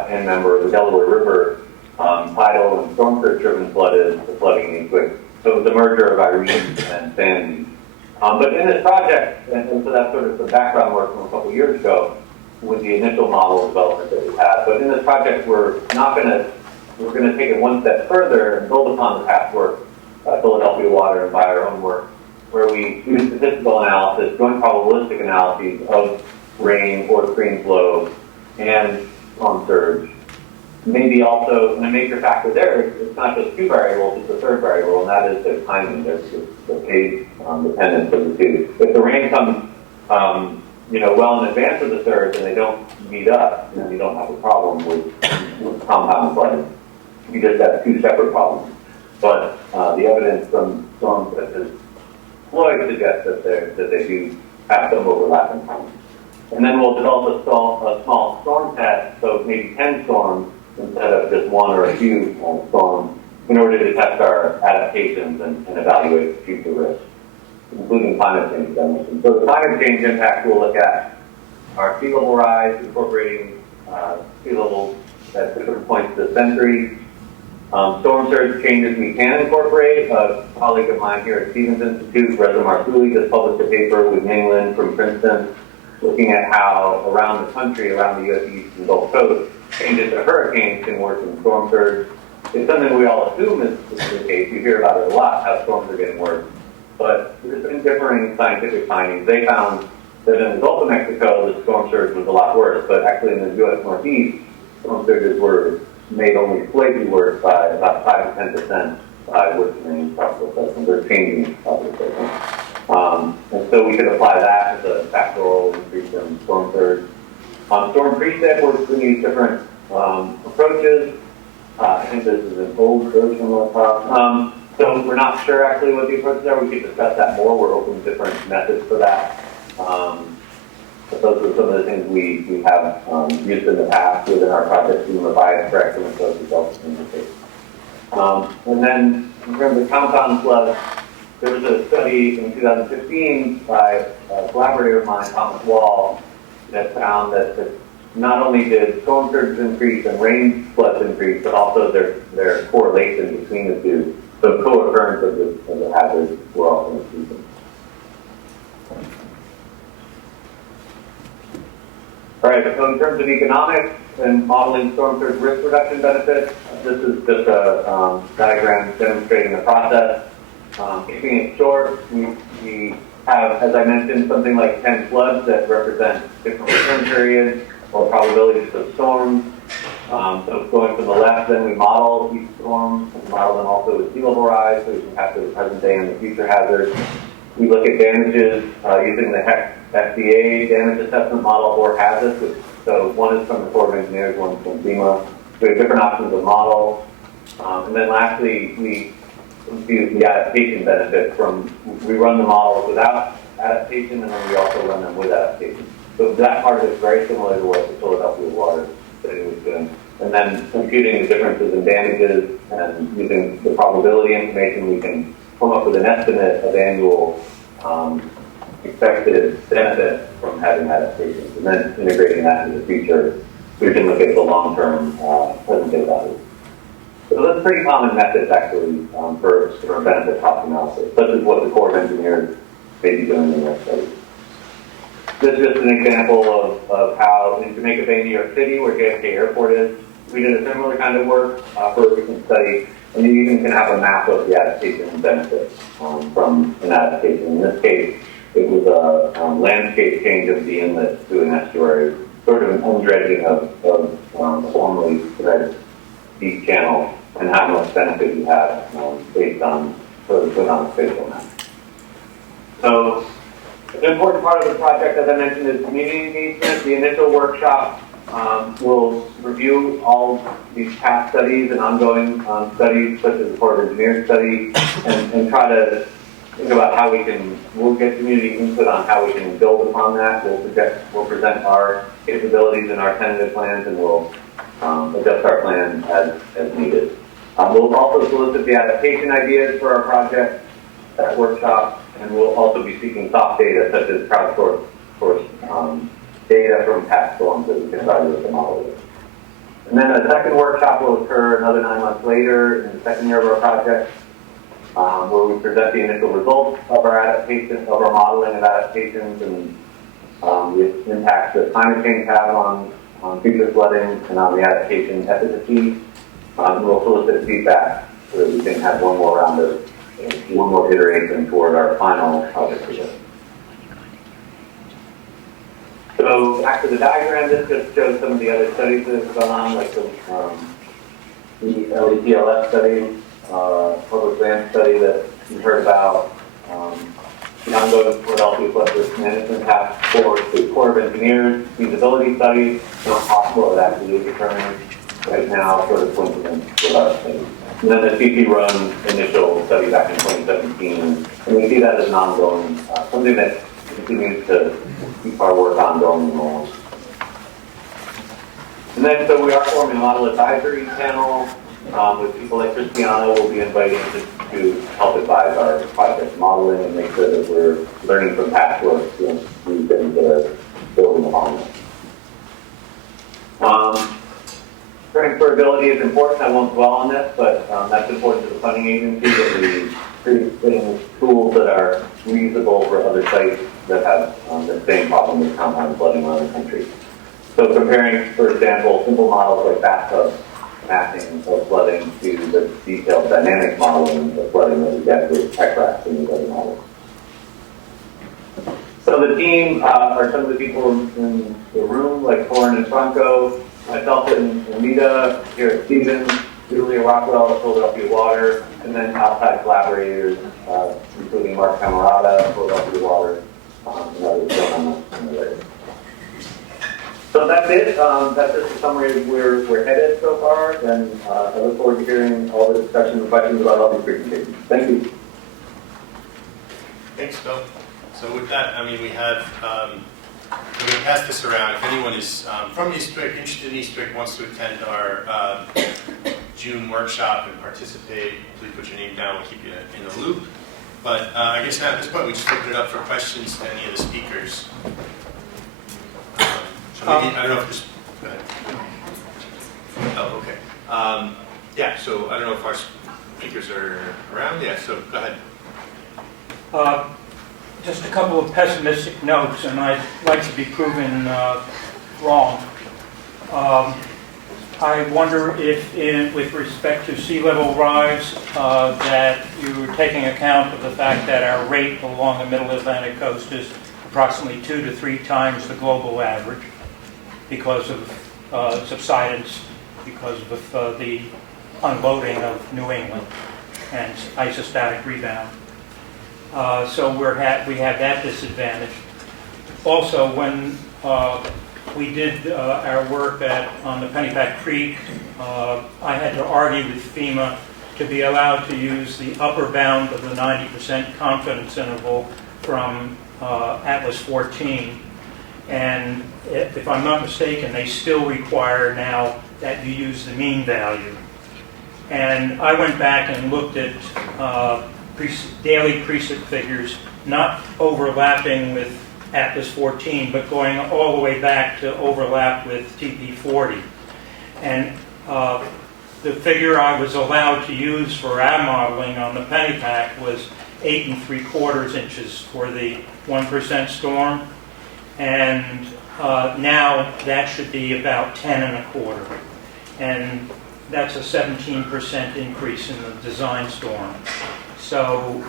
end member of the Delaware River tidal and storm surge-driven flood is to flooding in Eastwick. So it was the merger of Irene and Sandy. But in this project, and so that's sort of the background work from a couple years ago with the initial model development that we had. But in this project, we're going to take it one step further and build upon the past work by Philadelphia Water and by our own work, where we do statistical analysis, joint probabilistic analyses of rain or stream flow and storm surge. Maybe also, and a major factor there, it's not just two variables, it's a third variable, and that is the timing, there's the phase dependence of the two. If the rain comes, well in advance of the surge and they don't meet up, then you don't have a problem with compound flooding. You just have two separate problems. But the evidence from storms such as Floyd suggests that they do have some overlapping problems. And then we'll develop a small storm test, so maybe 10 storms instead of just one or a few storms, in order to test our adaptations and evaluate future risks, including climate change, as I mentioned. So the climate change impact we'll look at are sea level rise, incorporating sea levels at different points of the century. Storm surge changes we can incorporate. A colleague of mine here at Stevens Institute, Reza Marsuli, just published a paper with Ming from Princeton looking at how around the country, around the U.S. East and Gulf Coast, changes to hurricanes can worsen storm surge. It's something we all assume is the case. You hear about it a lot, how storms are getting worse. But there's been differing scientific findings. They found that in the Gulf of Mexico, the storm surge was a lot worse, but actually in the U.S. Northeast, storm surges were made only slightly worse by about 5 to 10% by worsening tropical cyclones or changing tropical cyclones. And so we could apply that as a factorial increase in storm surge. On storm precip, we're going to use different approaches. I think this is an old version of the talk. So we're not sure actually what the approaches are. We could discuss that more. We're open to different methods for that. But those are some of the things we have used in the past within our project team of bias correction and social justice in the case. And then in terms of compound floods, there was a study in 2015 by a collaborator of mine, Thomas Wall, that found that not only did storm surges increase and rain floods increase, but also their correlation between the two. So co-occurrence of the hazards were also increasing. All right, so in terms of economics and modeling storm surge risk reduction benefits, this is just a diagram demonstrating the process. Keeping it short, we have, as I mentioned, something like 10 floods that represent different return periods or probabilities of storms. So going from the left, then we model each storm. We model them also with sea level rise, so we can capture the present day and the future hazards. We look at damages using the FDA damage assessment model or HAZAS, so one is from the Corps of Engineers, one is from FEMA. We have different options of model. And then lastly, we use the adaptation benefit we run the models without adaptation, and then we also run them with adaptation. So that part is very similar to what the Philadelphia water study was doing. And then computing the differences in damages and using the probability information, we can come up with an estimate of annual expected benefit from having adaptations, and then integrating that into the future, we can look at the long-term present day value. So that's pretty common methods actually for benefit cost analysis, such as what the Corps of Engineers may be doing in their studies. This is just an example of how in Jamaica Bay, New York City, where JFK Airport is, we did a similar kind of work for a recent study, and you even can have a map of the adaptation benefits from an adaptation. In this case, it was a landscape change of the inlet to an estuary, sort of an undredging of formerly dredged deep channel, and how much benefit you have based on sort of put on a spatial map. So an important part of the project, as I mentioned, is community engagement. The initial workshop will review all these past studies and ongoing studies, such as the Corps of Engineers study, and try to think about how we'll get community input on how we can build upon that. We'll present our capabilities and our tentative plans, and we'll adjust our plan as needed. We'll also solicit the adaptation ideas for our project at workshop, and we'll also be seeking soft data such as crowdsourced data from past storms that we can evaluate the model with. And then a second workshop will occur another 9 months later in the second year of our project, where we present the initial results of our adaptation, of our modeling of adaptations and the impacts that climate change have on future flooding and on the adaptation efficacy. We'll solicit feedback so that we can have one more round of, one more iteration toward our final project result. So back to the diagram, this just shows some of the other studies that have gone on, like the LEPLS study, public land study that you heard about, the ongoing Philadelphia Flood Risk Management Task Force, the Corps of Engineers feasibility study, not possible it actually is occurring right now, sort of coincidence with our study. And then the CP Run initial study back in 2017, and we see that as an ongoing, something that continues to keep our work ongoing and along. And then, so we are forming a model advisory panel with people like Christiana will be invited to help advise our project modeling and make sure that we're learning from past work and we've been building upon it. Transferability is important. I won't dwell on this, but that's important to the funding agency that we create things, tools that are reusable for other sites that have the same problem with compound flooding around the country. So comparing, for example, simple models like bathtub mapping of flooding to the detailed dynamic modeling of flooding that we get with ECRAS and these other models. So the team are some of the people in the room, like Corin and Franco, myself and Anita here at Stevens, Julia Rockwell at Philadelphia Water, and then outside collaborators, including Mark Camarada, Philadelphia Water, and others on the list. So that's it. That's just a summary of where we're headed so far, and I look forward to hearing all the discussion and questions about all these presentations. Thank you. Thanks, Bill. So with that, I mean, we have, we're going to pass this around. If anyone is from Eastwick, interested in Eastwick, wants to attend our June workshop and participate, please put your name down. We'll keep you in the loop. But I guess now at this point, we just open it up for questions to any of the speakers. So maybe, I don't know if this, go ahead. Oh, okay. Yeah, so I don't know if our speakers are around. Yeah, so go ahead. Just a couple of pessimistic notes, and I'd like to be proven wrong. I wonder if, with respect to sea level rise, that you're taking account of the fact that our rate along the middle Atlantic coast is approximately 2 to 3 times the global average because of subsidence, because of the unloading of New England and isostatic rebound. So we have that disadvantage. Also, when we did our work on the Pennypack Creek, I had to argue with FEMA to be allowed to use the upper bound of the 90% confidence interval from Atlas 14. And if I'm not mistaken, they still require now that you use the mean value. And I went back and looked at daily precip figures, not overlapping with Atlas 14, but going all the way back to overlap with TP40. And the figure I was allowed to use for our modeling on the Pennypack was 8 3/4 inches for the 1% storm. And now that should be about 10 1/4. And that's a 17% increase in the design storm. So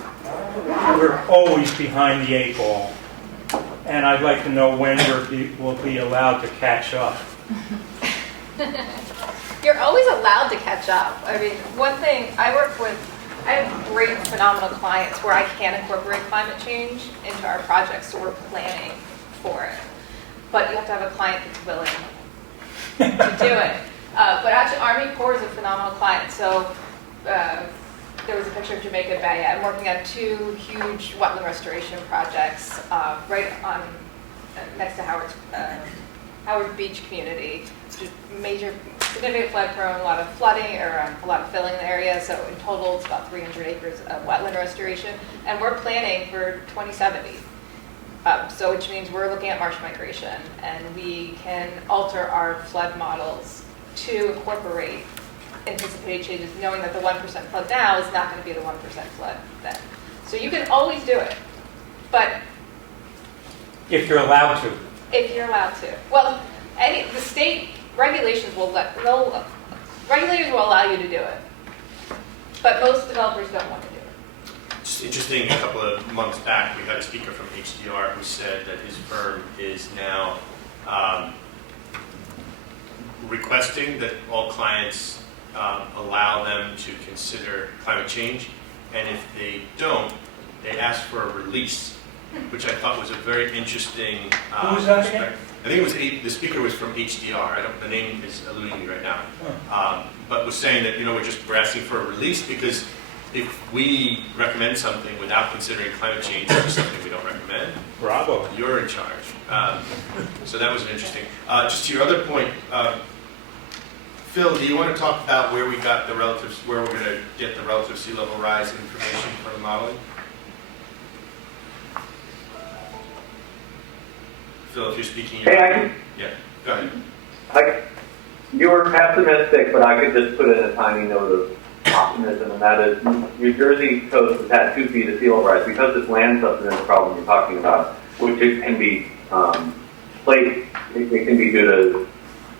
we're always behind the 8 ball. And I'd like to know when we'll be allowed to catch up. You're always allowed to catch up. I mean, one thing, I have great, phenomenal clients where I can incorporate climate change into our projects, so we're planning for it. But you have to have a client that's willing to do it. But actually, Army Corps is a phenomenal client. So there was a picture of Jamaica Bay. I'm working on 2 huge wetland restoration projects right on next to Howard Beach community. Just major, significant flood prone, a lot of flooding or a lot of filling in the area. So in total, it's about 300 acres of wetland restoration, and we're planning for 2070. So which means we're looking at marsh migration, and we can alter our flood models to incorporate anticipated changes, knowing that the 1% flood now is not going to be the 1% flood then. So you can always do it, but If you're allowed to. if you're allowed to. Well, the state regulations regulators will allow you to do it, but most developers don't want to do it. It's interesting, a couple of months back, we had a speaker from HDR who said that his firm is now requesting that all clients allow them to consider climate change, and if they don't, they ask for a release, which I thought was a very interesting. Who was that again? perspective. I think it was the speaker was from HDR. The name is eluding me right now, but was saying that we're asking for a release because if we recommend something without considering climate change, which is something we don't recommend, Bravo. you're in charge. So that was an interesting. Just to your other point, Phil, do you want to talk about where we got the relatives, where we're going to get the relative sea level rise information for the modeling? Phil, if you're speaking. Hey, Yeah, go ahead. You were pessimistic, but I could just put in a tiny note of optimism, and that is New Jersey coast has had 2 feet of sea level rise because this land subsidence problem you're talking about, which it can be it can be due to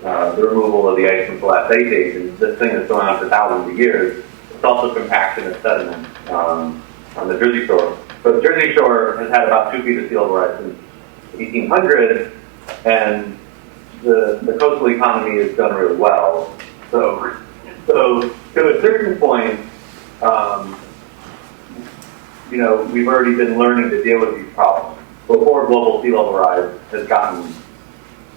the removal of the ice from the last ice age, and this thing is going on for thousands of years. It's also compaction of sediment on the Jersey Shore. But the Jersey Shore has had about 2 feet of sea level rise since 1800, and the coastal economy has done really well. So to a certain point, we've already been learning to deal with these problems before global sea level rise has gotten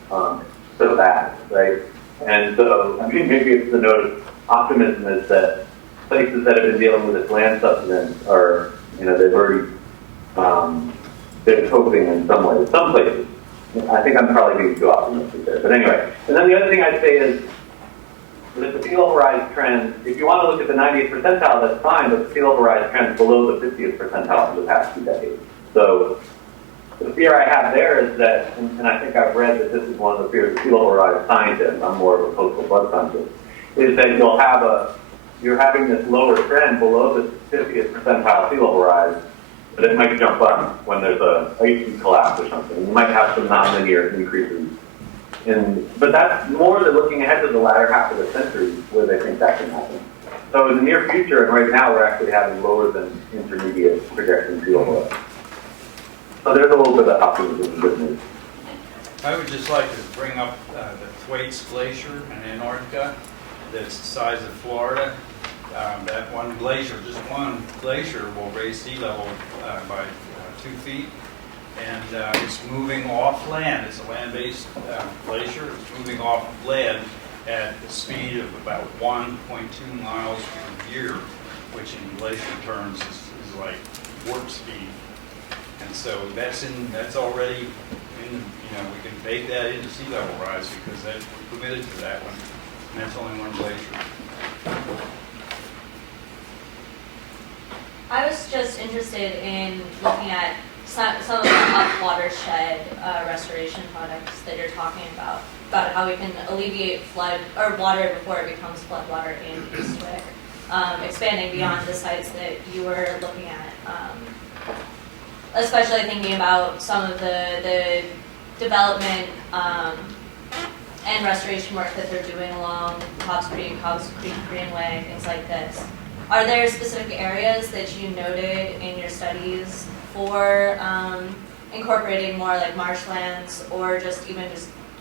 so bad, right? And so, maybe it's the note of optimism is that places that have been dealing with this land subsidence are, they've already been coping in some ways. Some places. I think I'm probably being too optimistic there. But anyway, and then the other thing I'd say is that the sea level rise trend, if you want to look at the 90th percentile, that's fine, but the sea level rise trend is below the 50th percentile for the past 2 decades. So the fear I have there is that, and I think I've read that this is one of the fears of sea level rise scientists, I'm more of a coastal flood scientist, is that you're having this lower trend below the 50th percentile sea level rise, but it might jump up when there's a ice sheet collapse or something. You might have some nonlinear increases. But that's more than looking ahead to the latter half of the century where they think that can happen. So in the near future, and right now, we're actually having lower than intermediate projection sea level rise. So there's a little bit of optimism in good news. I would just like to bring up the Thwaites Glacier in Antarctica that's the size of Florida. That one glacier, just one glacier, will raise sea level by 2 feet. And it's moving off land. It's a land-based glacier. It's moving off land at the speed of about 1.2 miles per year, which in glacier terms is like warp speed. And so that's already in, we can bake that into sea level rise because we're committed to that one. And that's only one glacier. I was just interested in looking at some of the up watershed restoration projects that you're talking about how we can alleviate flood or water before it becomes flood water in Eastwick, expanding beyond the sites that you were looking at, especially thinking about some of the development and restoration work that they're doing along Hobbs Creek Greenway, things like this. Are there specific areas that you noted in your studies for incorporating more like marshlands or just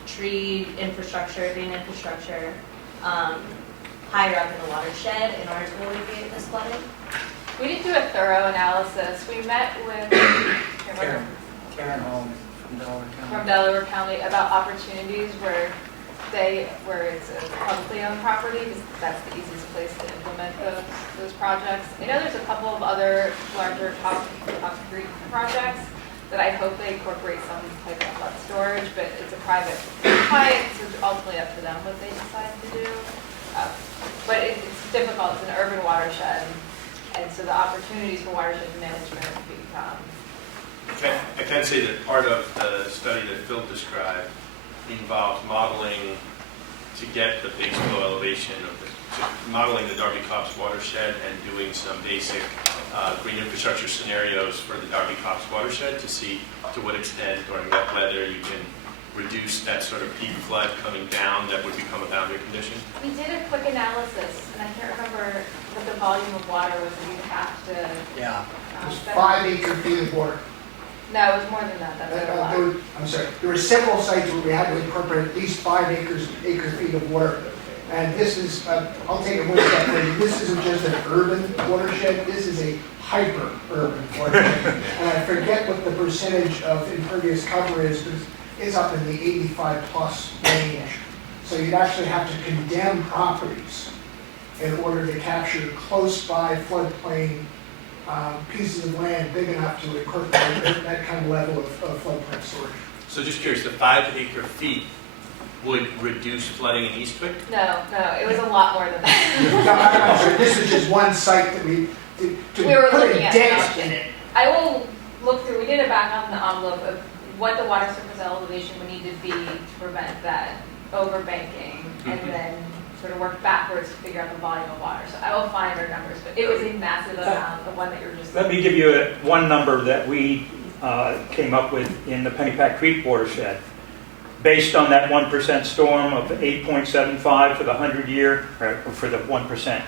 tree infrastructure, green infrastructure higher up in the watershed in order to alleviate this flooding? We did do a thorough analysis. We met with Karen Holmes from Delaware County about opportunities where it's a publicly owned property, because that's the easiest place to implement those projects. I know there's a couple of other larger top Creek projects that I hope they incorporate some type of flood storage, but it's a private client, so it's ultimately up to them what they decide to do. But it's difficult. It's an urban watershed, and so the opportunities for watershed management become. I can say that part of the study that Phil described involves modeling to get the base flow elevation modeling the Darby Copse watershed and doing some basic green infrastructure scenarios for the Darby Copse watershed to see to what extent during wet weather you can reduce that sort of peak flood coming down that would become a boundary condition. We did a quick analysis, and I can't remember what the volume of water was. We'd have to. Yeah, it was 5 acre feet of water. No, it was more than that, that's a lot. I'm sorry, there were several sites where we had to incorporate at least 5 acre feet of water. And this is, I'll take it one step further, this isn't just an urban watershed, this is a hyper-urban watershed. And I forget what the percentage of impervious cover is, but it's up in the 85+ range. So you'd actually have to condemn properties in order to capture close by floodplain pieces of land big enough to incorporate that kind of level of floodplain storage. So just curious, the 5 acre feet would reduce flooding in Eastwick? No, it was a lot more than that. No, I'm sorry, this is just one site that we were put a looking at dent the in it. I will look through, we did it back on the envelope of what the water surface elevation would need to be to prevent that overbanking, and then sort of work backwards to figure out the volume of water. So I will find our numbers, but it was a massive amount, the one that you were just. Let me give you one number that we came up with in the Pennypack Creek watershed. Based on that 1% storm of 8.75 for the 100-year, or for the 1%.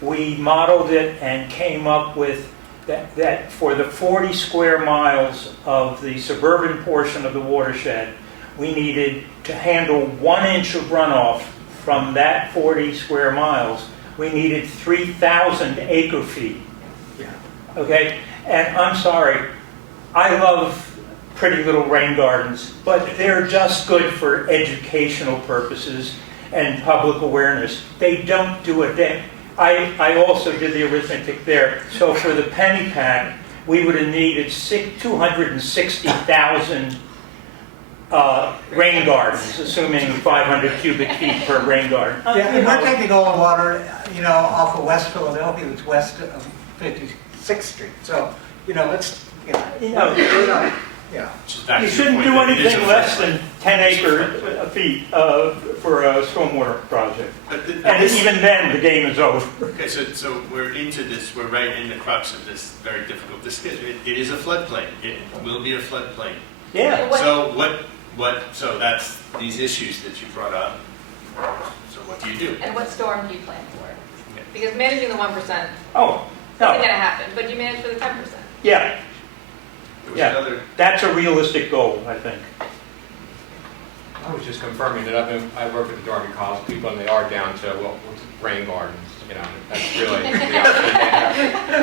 We modeled it and came up with that for the 40 square miles of the suburban portion of the watershed, we needed to handle 1 inch of runoff from that 40 square miles. We needed 3,000 acre feet. Okay? And I'm sorry, I love pretty little rain gardens, but they're just good for educational purposes and public awareness. They don't do a thing. I also did the arithmetic there. So for the Pennypack, we would have needed 260,000 rain gardens, assuming 500 cubic feet per rain garden. Yeah, and we're taking all the water, off of West Philadelphia, it's west of 56th Street. So, it's, we're not, You shouldn't do anything less than 10 feet for a stormwater project. And even then, the game is over. Okay, so we're into this, we're right in the crux of this very difficult discussion. It is a floodplain. It will be a floodplain. Yeah. So that's these issues that you brought up. So what do you do? And what storm do you plan for? Because managing the 1% isn't Oh, going to no. happen, but you manage for the 10%. Yeah. There was Yeah. another. That's a realistic goal, I think. I was just confirming that I work with the Darby College people, and they are down to, rain gardens, that's really the option they have.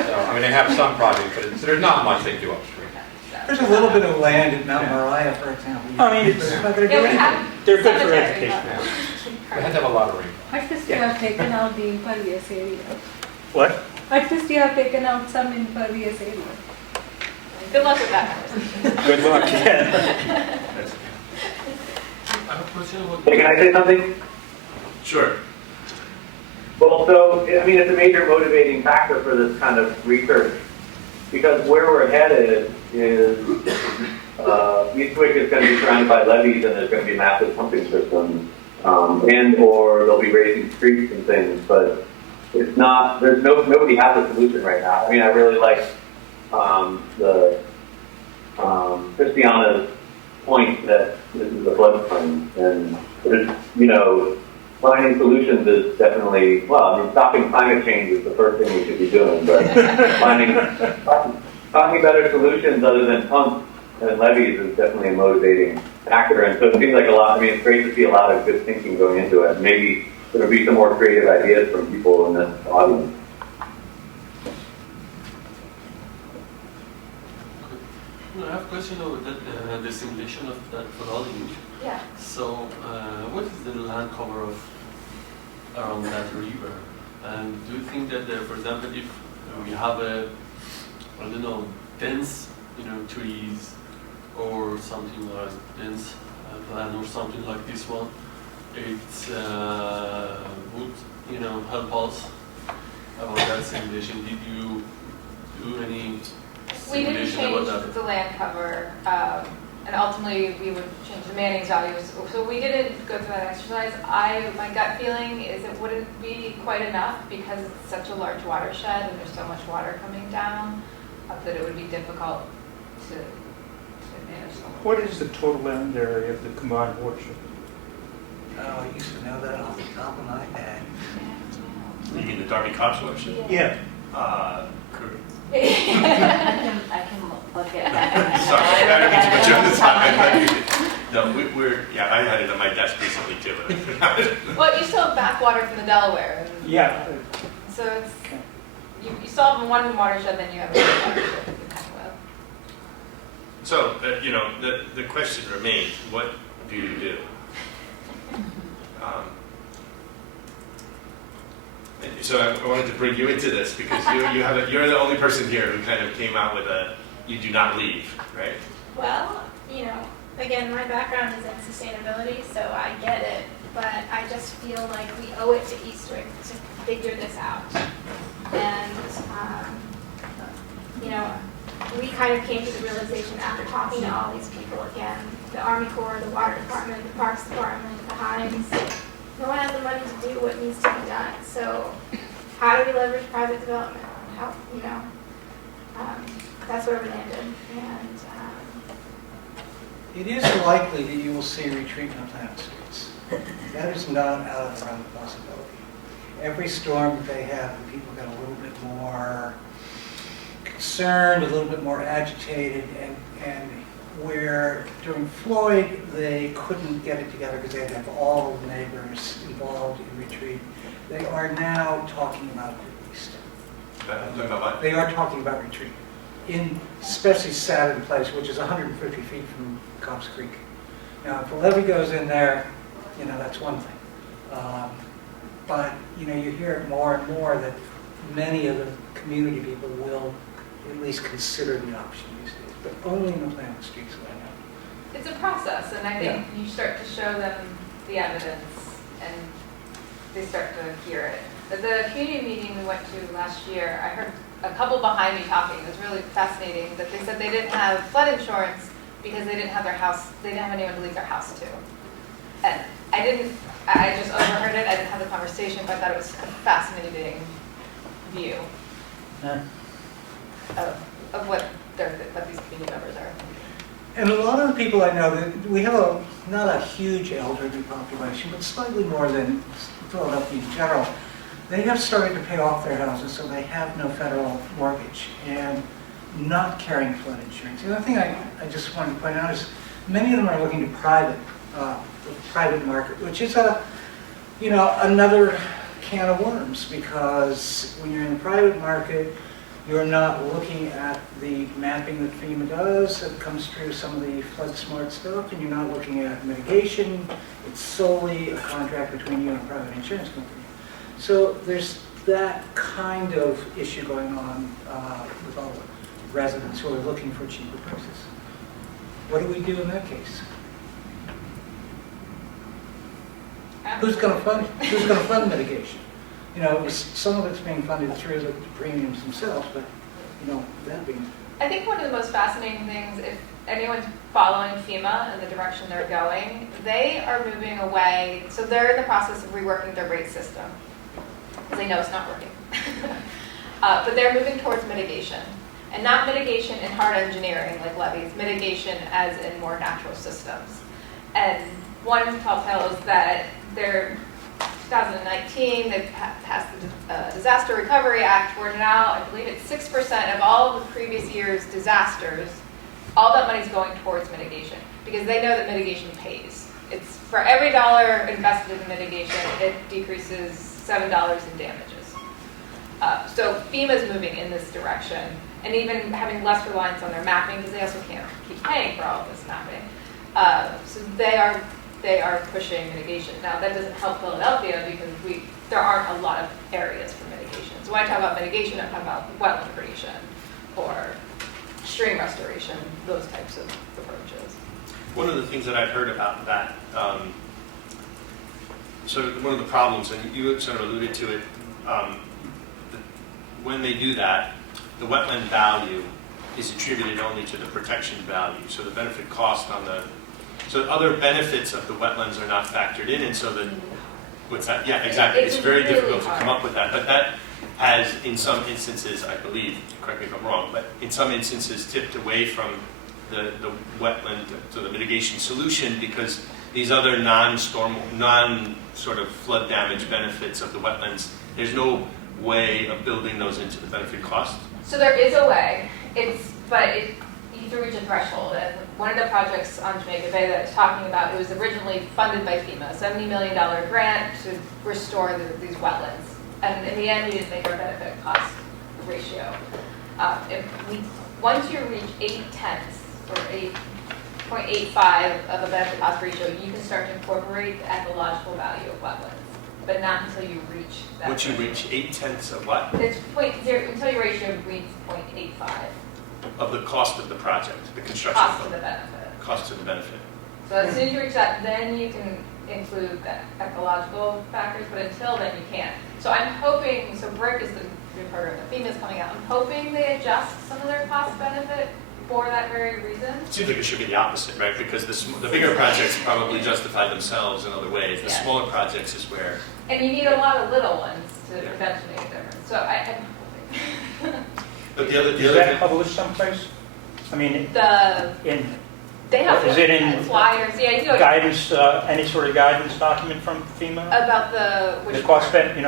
So, they have some projects, but there's not much they do upstream. there's a little bit of land in Mount Moriah, for example. It's not going to do we anything. have they're good for cemetery, education. They have to have a lot of rain. At least you have taken out the impervious area. What? At least you have taken out some impervious area. Good luck with that. Good luck. I have a question about. Hey, can I say something? Sure. Well, so, it's a major motivating factor for this kind of research, because where we're headed is Eastwick is going to be surrounded by levees, and there's going to be massive pumping systems, and or they'll be raising streets and things, but it's not, nobody has a solution right now. I really like Christiana's point that this is a floodplain, and finding solutions is definitely, stopping climate change is the first thing we should be doing, but finding better solutions other than pumps and levees is definitely a motivating factor. And so it seems like it's great to see a lot of good thinking going into it. Maybe there'll be some more creative ideas from people in this audience. I have a question about that, the simulation of that flooding. Yeah. So, what is the land cover around that river? And do you think that, for example, if we have dense, trees or something like dense plant or something like this one, it would, help us about that simulation? Did you do any We didn't simulation change about that? the land cover, and ultimately we would change the Manning's values. So we didn't go through that exercise. My gut feeling is it wouldn't be quite enough because it's such a large watershed and there's so much water coming down that it would be difficult to manage. What is the total land area of the combined watershed? Oh, I used to know that off the top of my head. You mean the Darby Cox watershed? Yeah. I can look at that. Sorry, I don't mean to put you on the spot. No, I had it on my desk recently too. Well, you still have backwater from the Delaware. And Yeah, so it's, you still have one watershed, then you have another watershed. that you kind of will. So, the question remains, what do you do? So I wanted to bring you into this because you're the only person here who kind of came out with you do not leave, right? Well, again, my background is in sustainability, so I get it, but I just feel like we owe it to Eastwick to figure this out. And, we kind of came to the realization after talking to all these people again, the Army Corps, the Water Department, the Parks Department, the Hines, no one has the money to do what needs to be done. So how do we leverage private development? How, that's where we landed. And It is likely that you will see retreat in the planet streets. That is not out of the realm of possibility. Every storm that they have, the people get a little bit more concerned, a little bit more agitated, and where during Floyd they couldn't get it together because they had to have all the neighbors involved in retreat, they are now talking about release. Talking about what? They are talking about retreat, in especially Saturn Place, which is 150 feet from Cobbs Creek. Now, if a levee goes in there, that's one thing. But you hear it more and more that many of the community people will at least consider the option these days, but only in the planet streets right now. It's a process, and I think you start to show them the evidence, and they start to hear it. At the community meeting we went to last year, I heard a couple behind me talking. It was really fascinating that they said they didn't have flood insurance because they didn't have anyone to leave their house to. And I just overheard it, I didn't have the conversation, but I thought it was a fascinating view of what these community members are. And a lot of the people I know, we have not a huge elderly population, but slightly more than Philadelphia in general. They have started to pay off their houses, so they have no federal mortgage and not carrying flood insurance. The other thing I just wanted to point out is many of them are looking to the private market, which is another can of worms, because when you're in the private market, you're not looking at the mapping that FEMA does that comes through some of the flood smart stuff, and you're not looking at mitigation. It's solely a contract between you and a private insurance company. So there's that kind of issue going on with all the residents who are looking for cheaper prices. What do we do in that case? Who's going to fund it? Who's going to fund mitigation? Some of it's being funded through the premiums themselves, but that being. I think one of the most fascinating things, if anyone's following FEMA and the direction they're going, they are moving away. So they're in the process of reworking their rate system because they know it's not working. But they're moving towards mitigation, and not mitigation in hard engineering like levees, mitigation as in more natural systems. And one telltale is that they're 2019, they passed the Disaster Recovery Act, where now I believe it's 6% of all of the previous year's disasters, all that money is going towards mitigation, because they know that mitigation pays. It's for every dollar invested in mitigation, it decreases $7 in damages. So FEMA is moving in this direction, and even having less reliance on their mapping, because they also can't keep paying for all of this mapping. So they are pushing mitigation. Now, that doesn't help Philadelphia because there aren't a lot of areas for mitigation. So when I talk about mitigation, I'm talking about wetland creation or stream restoration, those types of approaches. One of the things that I've heard about that, so one of the problems, and you sort of alluded to it, when they do that, the wetland value is attributed only to the protection value. So the benefit cost so other benefits of the wetlands are not factored in, and so what's that? Yeah, exactly. It's very difficult to come up with that, but that has, in some instances, I believe, correct me if I'm wrong, but in some instances tipped away from the wetland to the mitigation solution, because these other non sort of flood damage benefits of the wetlands, there's no way of building those into the benefit cost? So there is a way, you have to reach a threshold. And one of the projects on Jamaica Bay that I was talking about, it was originally funded by FEMA, a $70 million grant to restore these wetlands. And in the end, we didn't make our benefit cost ratio. Once you reach 8/10 or 8.85 of a benefit cost ratio, you can start to incorporate the ecological value of wetlands, but not until you reach that. Once you reach 8/10 of what? It's until your ratio reaches 0.85. Of the cost of the project, the construction. Cost of the benefit. Cost of the benefit. So as soon as you reach that, then you can include the ecological factors, but until then you can't. So I'm hoping, so BRIC is the new program that FEMA's coming out. I'm hoping they adjust some of their cost benefit for that very reason. It seems like it should be the opposite, right? Because the bigger projects probably justify themselves in other ways. The Yeah. smaller projects is where. And you need a lot of little ones to potentially make a difference. So I'm hoping. But the other. Is that published someplace? I mean, They have is it in flyers. Yeah, you go guidance, any sort of guidance document from FEMA? about The cost spent, the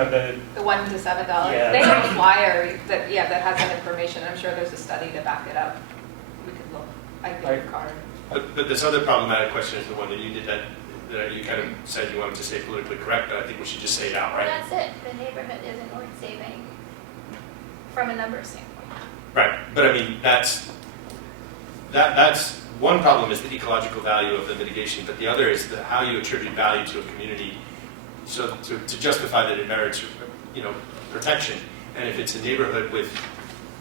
the $1 to $7. Yeah. They have a flyer that has that information. I'm sure there's a study to back it up. We could look. I can get your card. But this other problematic question is the one that you did that you kind of said you wanted to say politically correct, but I think we should just say it outright. That's it. The neighborhood isn't worth saving from a numbers standpoint. Right, but I mean, that's one problem is the ecological value of the mitigation, but the other is how you attribute value to a community so to justify that it merits, protection. And if it's a neighborhood with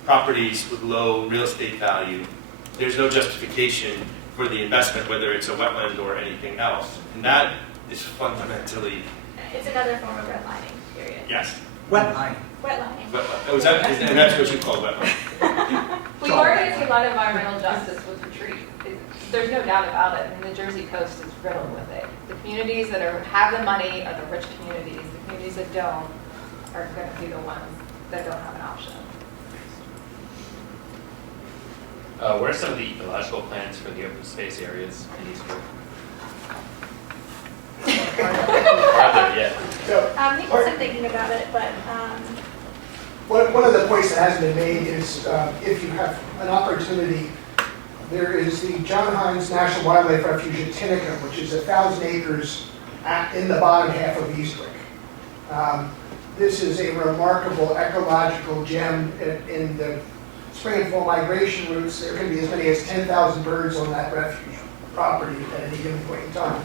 properties with low real estate value, there's no justification for the investment, whether it's a wetland or anything else. And that is fundamentally. It's another form of redlining, period. Yes. Wetlining. Wetlining. And that's what you call wetland. We've already seen a lot of environmental justice with retreat. There's no doubt about it. And the Jersey coast is riddled with it. The communities that have the money are the rich communities. The communities that don't are going to be the ones that don't have an option. What are some of the ecological plans for the open space areas in Eastbrook? Are there yet? Nicholas is thinking about it, but One of the points that hasn't been made is if you have an opportunity, there is the John Hines National Wildlife Refuge at Tinicum, which is 1,000 acres in the bottom half of Eastbrook. This is a remarkable ecological gem in the spring and fall migration routes. There can be as many as 10,000 birds on that refuge property at any given point in time.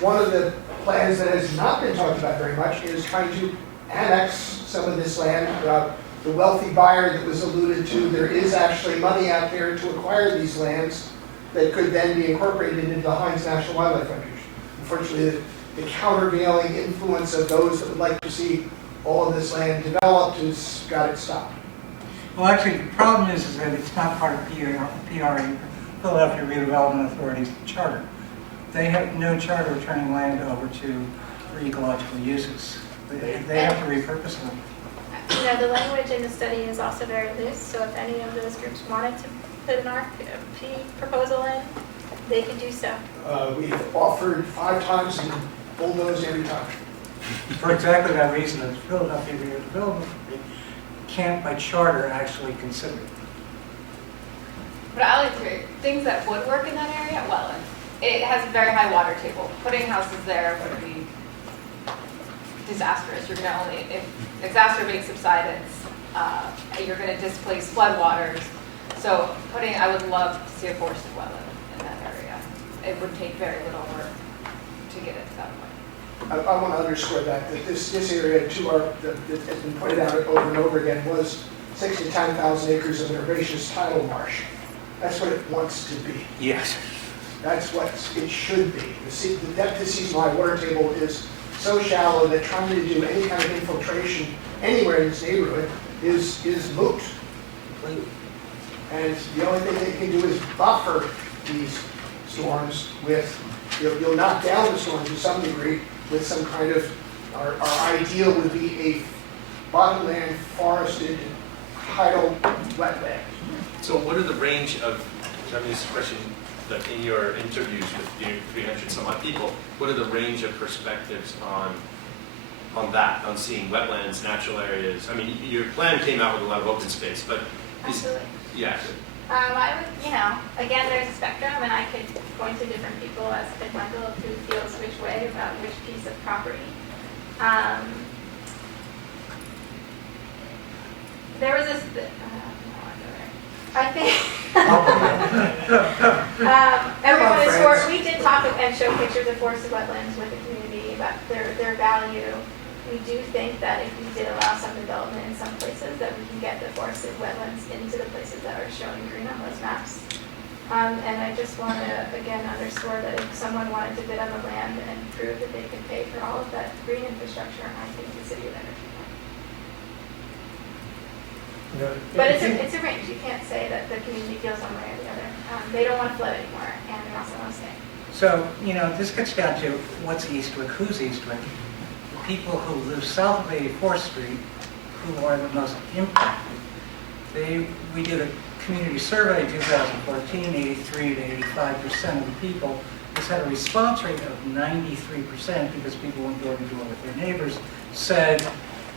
One of the plans that has not been talked about very much is trying to annex some of this land. The wealthy buyer that was alluded to, there is actually money out there to acquire these lands that could then be incorporated into the Hines National Wildlife Refuge. Unfortunately, the countervailing influence of those that would like to see all of this land developed has got it stopped. Well, actually, the problem is that it's not part of PRA, Philadelphia Redevelopment Authority's charter. They have no charter turning land over for ecological uses. They have to repurpose them. the language in the study is also very loose. So if any of those groups wanted to put an RFP proposal in, they could do so. We've offered 5 times and bulldozed every time. For exactly that reason, the Philadelphia Redevelopment Authority can't, by charter, actually consider it. But I'll agree, things that would work in that area, wetlands. It has a very high water table. Putting houses there would be disastrous. You're going to only exacerbate subsidence. You're going to displace floodwaters. So I would love to see a forested wetland in that area. It would take very little work to get it to that point. I want to underscore that this area, that has been pointed out over and over again, was 6,000 to 10,000 acres of an herbaceous tidal marsh. That's what it wants to be. Yes. That's what it should be. The depth of season high water table is so shallow that trying to do any kind of infiltration anywhere in this neighborhood is moot. And the only thing they can do is buffer these storms with, you'll knock down the storms to some degree with some kind of, our ideal would be a bottomland forested tidal wetland. So what are the range of, I mean, this question that in your interviews with 300 some odd people, what are the range of perspectives on on that, on seeing wetlands, natural areas? I mean, your plan came out with a lot of open space, but Absolutely. yeah. I would, again, there's a spectrum, and I could point to different people as Ted Wendell who feels which way about which piece of property. There was this, I think, everyone is for, we did talk and show pictures of forested wetlands with the community about their value. We do think that if we did allow some development in some places, that we can get the forested wetlands into the places that are shown in green on those maps. And I just want to, again, underscore that if someone wanted to bid on the land and prove that they could pay for all of that green infrastructure, I think the city would entertain that. But it's a range. You can't say that the community feels one way or the other. They don't want to flood anymore, and they also want to stay. So, this gets down to what's Eastwick, who's Eastwick. People who live south of 84th Street, who are the most impacted. We did a community survey in 2014, 83 to 85% of the people. This had a response rate of 93% because people went door to door with their neighbors, said,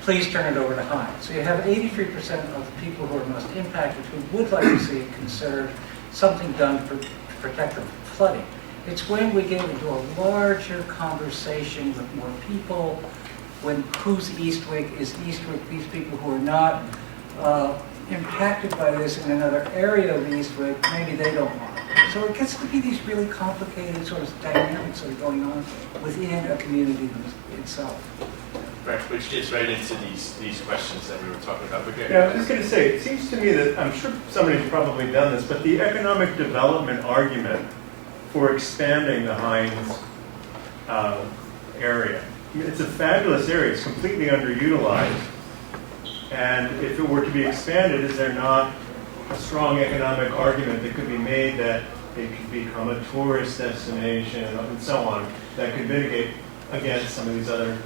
please turn it over to Hines. So you have 83% of the people who are most impacted who would like to see it conserved, something done to protect them from flooding. It's when we get into a larger conversation with more people, when who's Eastwick, is Eastwick these people who are not impacted by this in another area of Eastwick, maybe they don't want it. So it gets to be these really complicated sort of dynamics that are going on within a community itself. Right, which gets right into these questions that we were talking about. Yeah, I was just going to say, it seems to me that, I'm sure somebody's probably done this, but the economic development argument for expanding the Hines area. I mean, it's a fabulous area. It's completely underutilized. And if it were to be expanded, is there not a strong economic argument that could be made that it could become a tourist destination and so on that could mitigate against some of these other...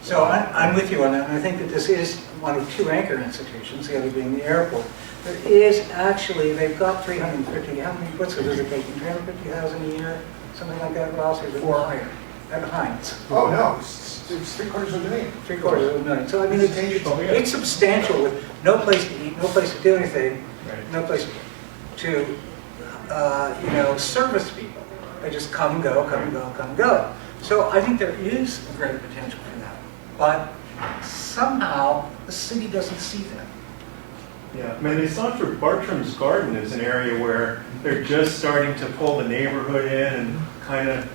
So I'm with you on that, and I think that this is one of two anchor institutions, the other being the airport. There is actually, they've got 350, what's the visitation, 350,000 a year? Something like that, Ross, or is it higher? At Hines. Oh, no, it's $750,000. $750,000. So I mean, it's substantial with no place to eat, no place to do anything, no place to, service people. They just come and go, come and go, come and go. So I think there is a great potential for that. But somehow the city doesn't see that. Yeah, I mean, they saw through Bartram's Garden as an area where they're just starting to pull the neighborhood in and kind of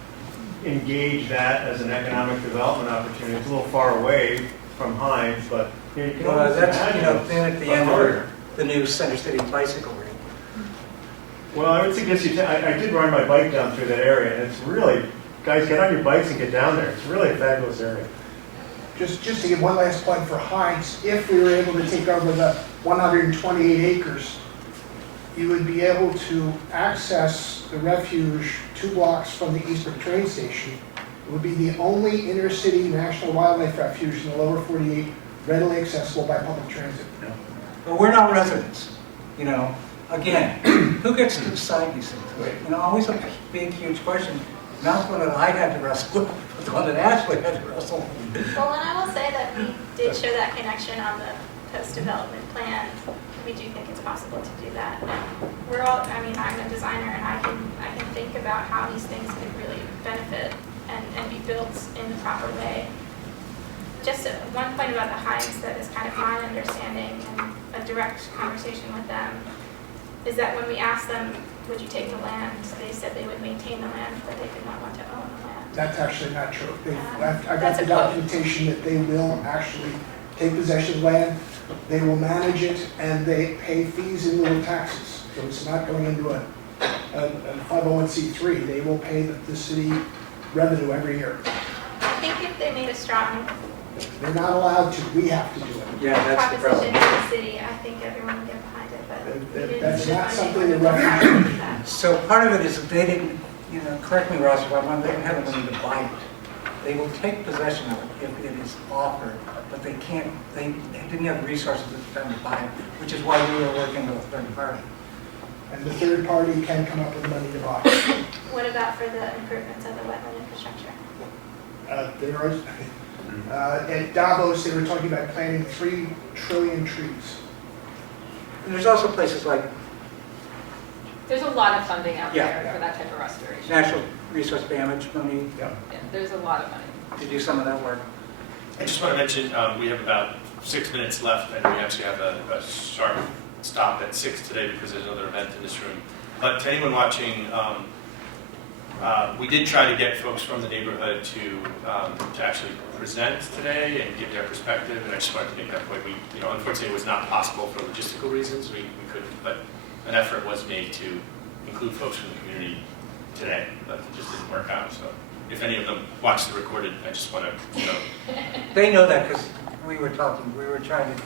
engage that as an economic development opportunity. It's a little far away from Hines, but you can almost That's, imagine then at the end of the new Center City bicycle ring. Well, I would suggest I did ride my bike down through that area, and it's really, guys, get on your bikes and get down there. It's really a fabulous area. Just to give one last point for Hines, if we were able to take over the 128 acres, you would be able to access the refuge 2 blocks from the Eastwick train station. It would be the only inner-city national wildlife refuge in the lower 48 readily accessible by public transit. But we're not residents, Again, who gets to decide these things? Always a big, huge question. Not one that I had to wrestle with, but the one that Ashley had to wrestle with. Well, and I will say that we did show that connection on the post-development plan. We do think it's possible to do that. We're all, I'm a designer, and I can think about how these things could really benefit and be built in the proper way. Just one point about the Hines that is kind of my understanding and a direct conversation with them is that when we asked them, would you take the land, they said they would maintain the land, but they did not want to own the land. That's actually not true. I got That's the a quote. documentation that they will actually take possession of land, they will manage it, and they pay fees in lieu of taxes. So it's not going into a 501c3. They will pay the city revenue every year. I think if they made a strong They're not allowed to. We have to do it. Yeah, that's the proposition problem. in the city, I think everyone would get behind it, but we didn't That's see the not funding something for the refuge for that. So part of it is that they didn't, correct me, Ross, if I'm wrong, they don't have the money to buy it. They will take possession of it if it is offered, but they didn't have the resources at the time to buy it, which is why we were working with a third party. And the third party can come up with money to buy. What about for the improvements of the wetland infrastructure? At Davos, they were talking about planting 3 trillion trees. And there's also places like There's a lot of funding out Yeah. there for that type of restoration. natural resource damage money Yeah, there's a lot of money. to do some of that work. I just want to mention, we have about 6 minutes left, and we actually have a sharp stop at 6 today because there's another event in this room. But to anyone watching, we did try to get folks from the neighborhood to actually present today and give their perspective, and I just wanted to make that point. Unfortunately, it was not possible for logistical reasons. We couldn't, but an effort was made to include folks from the community today, but it just didn't work out. So if any of them watch the recorded, I just want to, They know that because we were trying to.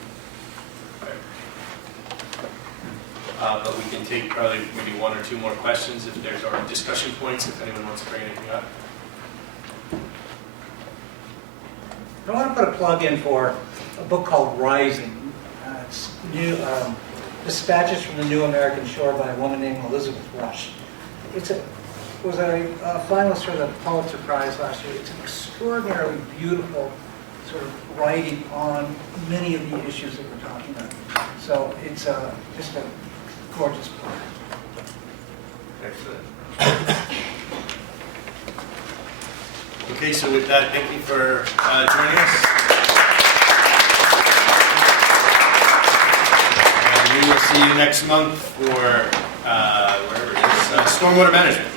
but we can take probably maybe 1 or 2 more questions if there's our discussion points, if anyone wants to bring anything up. I want to put a plug in for a book called Rising. It's new dispatches from the New American Shore by a woman named Elizabeth Rush. It was a finalist for the Pulitzer Prize last year. It's an extraordinarily beautiful sort of writing on many of the issues that we're talking about. So it's just a gorgeous book. Excellent. Okay, so with that, thank you for joining us. And we will see you next month for, wherever it is, stormwater management.